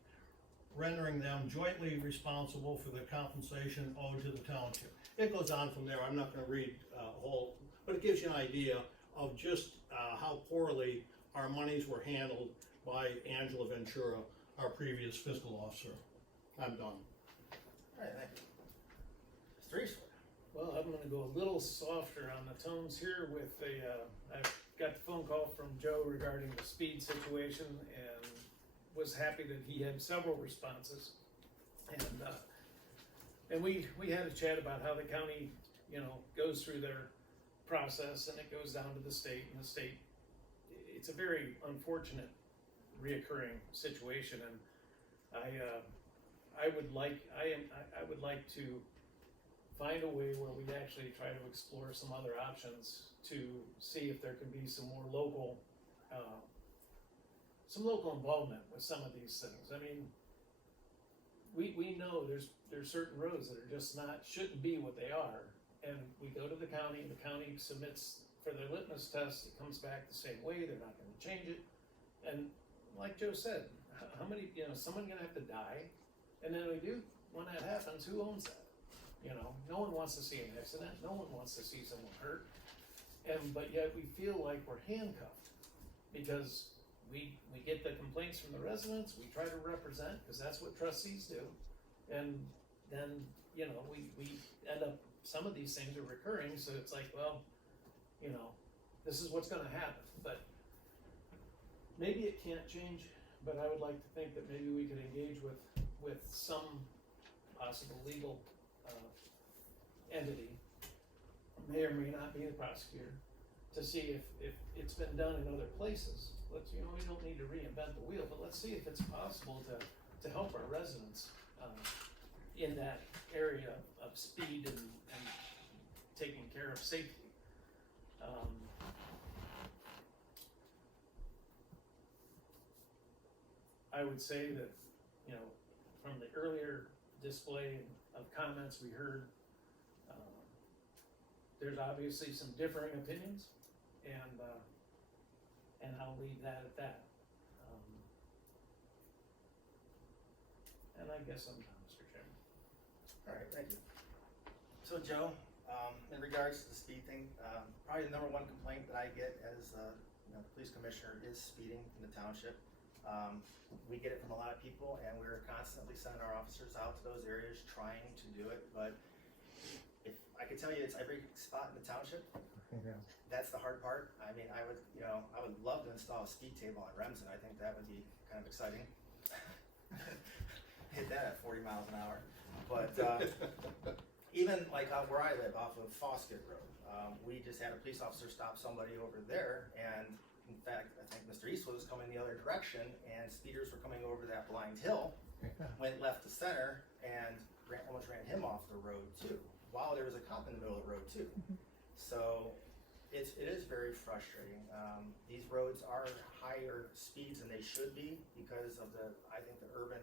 rendering them jointly responsible for the compensation owed to the township. It goes on from there. I'm not going to read whole, but it gives you an idea of just how poorly our monies were handled by Angela Ventura, our previous fiscal officer. I'm done. All right, thank you. Mr. Eastwood. Well, I'm gonna go a little softer on the tones here with I got the phone call from Joe regarding the speed situation and was happy that he had several responses. And we had a chat about how the county, goes through their process and it goes down to the state, and the state, it's a very unfortunate reoccurring situation, and I would like to find a way where we actually try to explore some other options to see if there can be some more local involvement with some of these things. I mean, we know there's certain roads that are just shouldn't be what they are, and we go to the county, and the county submits for their litmus test, it comes back the same way, they're not gonna change it, and like Joe said, how many, someone gonna have to die, and then when that happens, who owns that? No one wants to see an accident, no one wants to see someone hurt, but yet we feel like we're handcuffed, because we get the complaints from the residents, we try to represent, because that's what trustees do, and then, we end up, some of these things are recurring, so it's like, well, this is what's gonna happen, but maybe it can't change, but I would like to think that maybe we could engage with some possible legal entity, may or may not be the prosecutor, to see if it's been done in other places. Let's, we don't need to reinvent the wheel, but let's see if it's possible to help our residents in that area of speed and taking care of safety. I would say that, from the earlier display of comments we heard, there's obviously some differing opinions, and I'll leave that at that. And I guess I'm done, Mr. Chairman. All right, thank you. So Joe, in regards to the speed thing, probably the number one complaint that I get as the police commissioner is speeding in the township. We get it from a lot of people, and we're constantly sending our officers out to those areas trying to do it, but if I could tell you it's every spot in the township, that's the hard part. I mean, I would love to install a speed table on Remsen. I think that would be kind of exciting. Hit that at 40 miles an hour. But even like out where I live, off of Foskett Road, we just had a police officer stop somebody over there, and in fact, I think Mr. Eastwood was coming the other direction, and speeders were coming over that blind hill, went left to center, and almost ran him off the road too, while there was a cop in the middle of the road too. So it is very frustrating. These roads are higher speeds than they should be because of I think the urban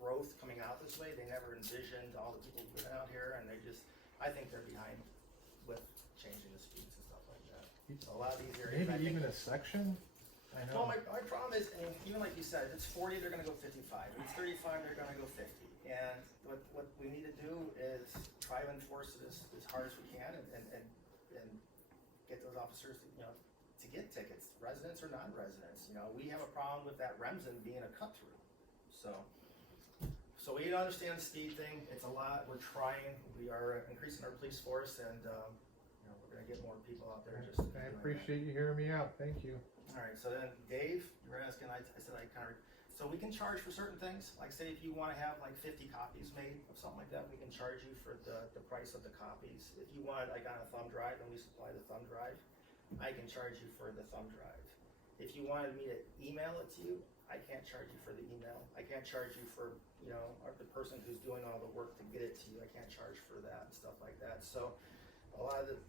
growth coming out this way. They never envisioned all the people living out here, and I think they're behind with changing the speeds and stuff like that. So a lot of these areas. Maybe even a section? I know. Well, my problem is, and even like you said, if it's 40, they're gonna go 55. If it's 35, they're gonna go 50. And what we need to do is try to enforce it as hard as we can and get those officers to get tickets, residents or non-residents. We have a problem with that Remsen being a cut through. So we understand the speed thing. It's a lot. We're trying. We are increasing our police force, and we're gonna get more people out there. I appreciate you hearing me out. Thank you. All right. So then, Dave, you were asking. I said I kind of. So we can charge for certain things. Like say if you want to have like 50 copies made of something like that, we can charge you for the price of the copies. If you want like on a thumb drive, and we supply the thumb drive, I can charge you for the thumb drive. If you wanted me to email it to you, I can't charge you for the email. I can't charge you for, the person who's doing all the work to get it to you. I can't charge for that and stuff like that. So a lot of the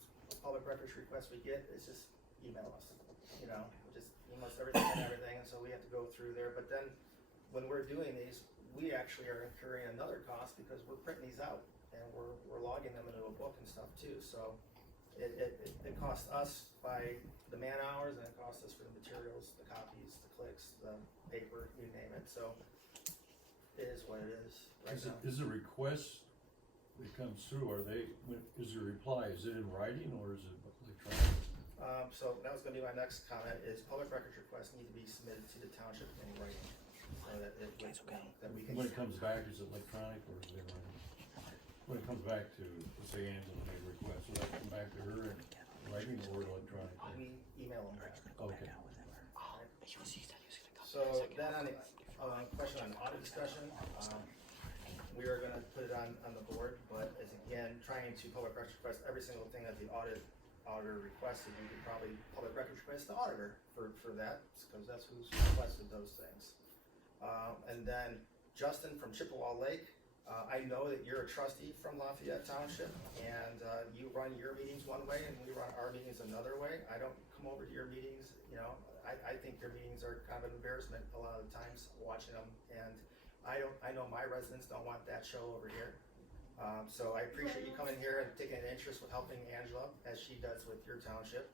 public records requests we get is just email us. Just email us everything and everything, and so we have to go through there. But then when we're doing these, we actually are incurring another cost because we're printing these out and we're logging them into a book and stuff too. So it costs us by the man hours, and it costs us for the materials, the copies, the clicks, the paper, you name it. So it is what it is right now. Is a request that comes through, is a reply, is it in writing or is it electronic? So that was gonna be my next comment, is public records requests need to be submitted to the township in writing. So that we can. When it comes back, is it electronic or is it in writing? When it comes back to, say Angela made a request, will that come back to her in writing or electronically? We email them back. Okay. So then on the, question on audit discussion, we are gonna put it on the board, but as again, trying to public records request every single thing that the auditor requested, we could probably public records request the auditor for that, because that's who's requested those things. And then Justin from Chippewa Lake, I know that you're a trustee from Lafayette Township, and you run your meetings one way and we run our meetings another way. I don't come over to your meetings, you know, I think your meetings are kind of an embarrassment a lot of the times watching them, and I know my residents don't want that show over here. So I appreciate you coming here and taking an interest with helping Angela as she does with your township.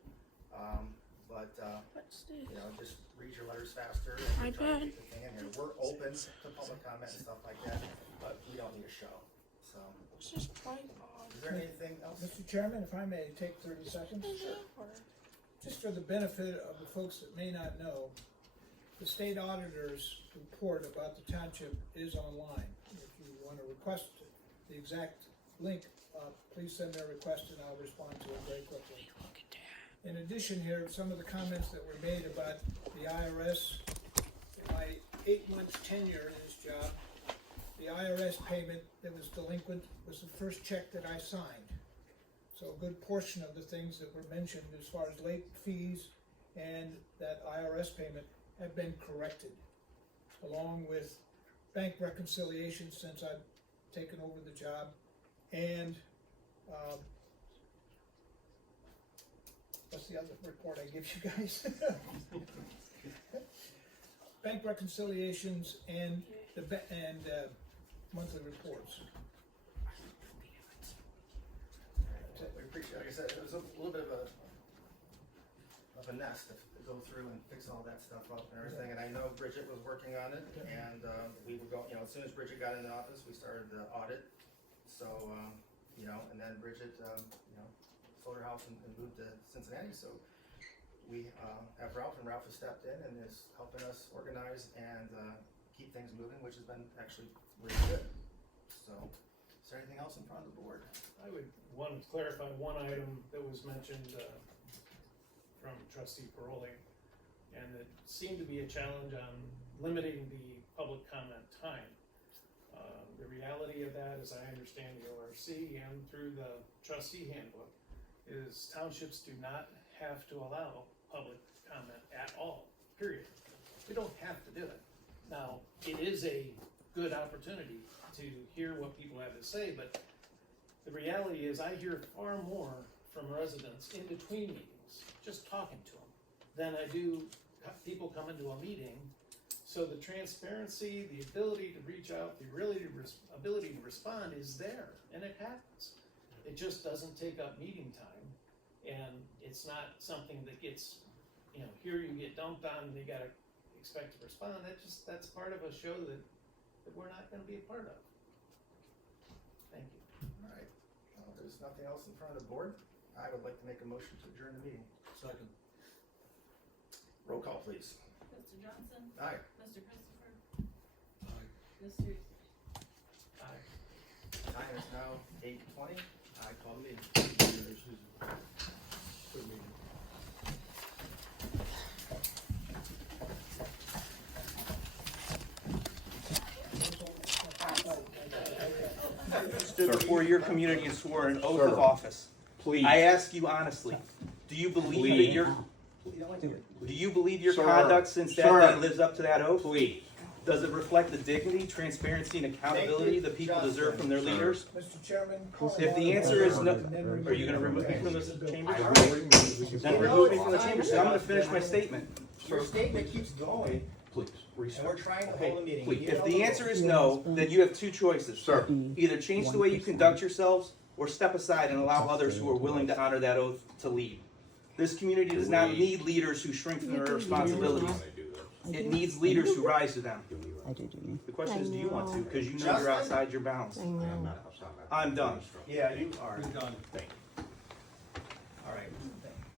You know, just read your letters faster and try to keep the thing in here. We're open to public comment and stuff like that, but we don't need a show. So, is there anything else? Mr. Chairman, if I may take 30 seconds? Sure. Just for the benefit of the folks that may not know, the state auditor's report about the township is online. If you want to request the exact link, please send me a request and I'll respond to it very quickly. In addition here, some of the comments that were made about the IRS, my 8 months tenure in this job, the IRS payment that was delinquent was the first check that I signed. So a good portion of the things that were mentioned as far as late fees and that IRS payment have been corrected, along with bank reconciliation since I've taken over the job, and what's the other report I give you guys? Bank reconciliations and monthly reports. We appreciate, like I said, it was a little bit of a nest to go through and fix all that stuff up and everything. And I know Bridget was working on it, and we would go, you know, as soon as Bridget got in the office, we started the audit. So, you know, and then Bridget, you know, sold her house and moved to Cincinnati. So we have Ralph, and Ralph has stepped in and is helping us organize and keep things moving, which has been actually really good. So, is there anything else in front of the board? I would want to clarify one item that was mentioned from Trustee Paroli, and it seemed to be a challenge on limiting the public comment time. The reality of that, as I understand the ORC and through the trustee handbook, is townships do not have to allow public comment at all, period. We don't have to do it. Now, it is a good opportunity to hear what people have to say, but the reality is I hear far more from residents in between meetings, just talking to them, than I do people come into a meeting. So the transparency, the ability to reach out, the ability to respond is there, and it happens. It just doesn't take up meeting time, and it's not something that gets, you know, here you get dumped on and you gotta expect to respond. That's part of a show that we're not gonna be a part of. Thank you. All right. Well, if there's nothing else in front of the board, I would like to make a motion to adjourn the meeting. Second. Roll call, please. Mr. Johnson? Aye. Mr. Christopher? Aye. Mr. Aye. Time is now 8:20. I call the meeting. Good meeting. Stood before your community and swore an oath of office. Please. I ask you honestly, do you believe that your conduct since that day lives up to that oath? Please. Does it reflect the dignity, transparency, and accountability the people deserve from their leaders? Mr. Chairman. If the answer is no, are you going to remove me from this chamber? Then remove me from the chamber. So I'm going to finish my statement. Your statement keeps going, Please. and we're trying to hold a meeting. Please. If the answer is no, then you have two choices. Sir. Either change the way you conduct yourselves, or step aside and allow others who are willing to honor that oath to lead. This community does not need leaders who shrink from their responsibilities. It needs leaders who rise to them. The question is, do you want to? Because you know you're outside your bounds. I'm done. Yeah, you are. You're done. Thank you.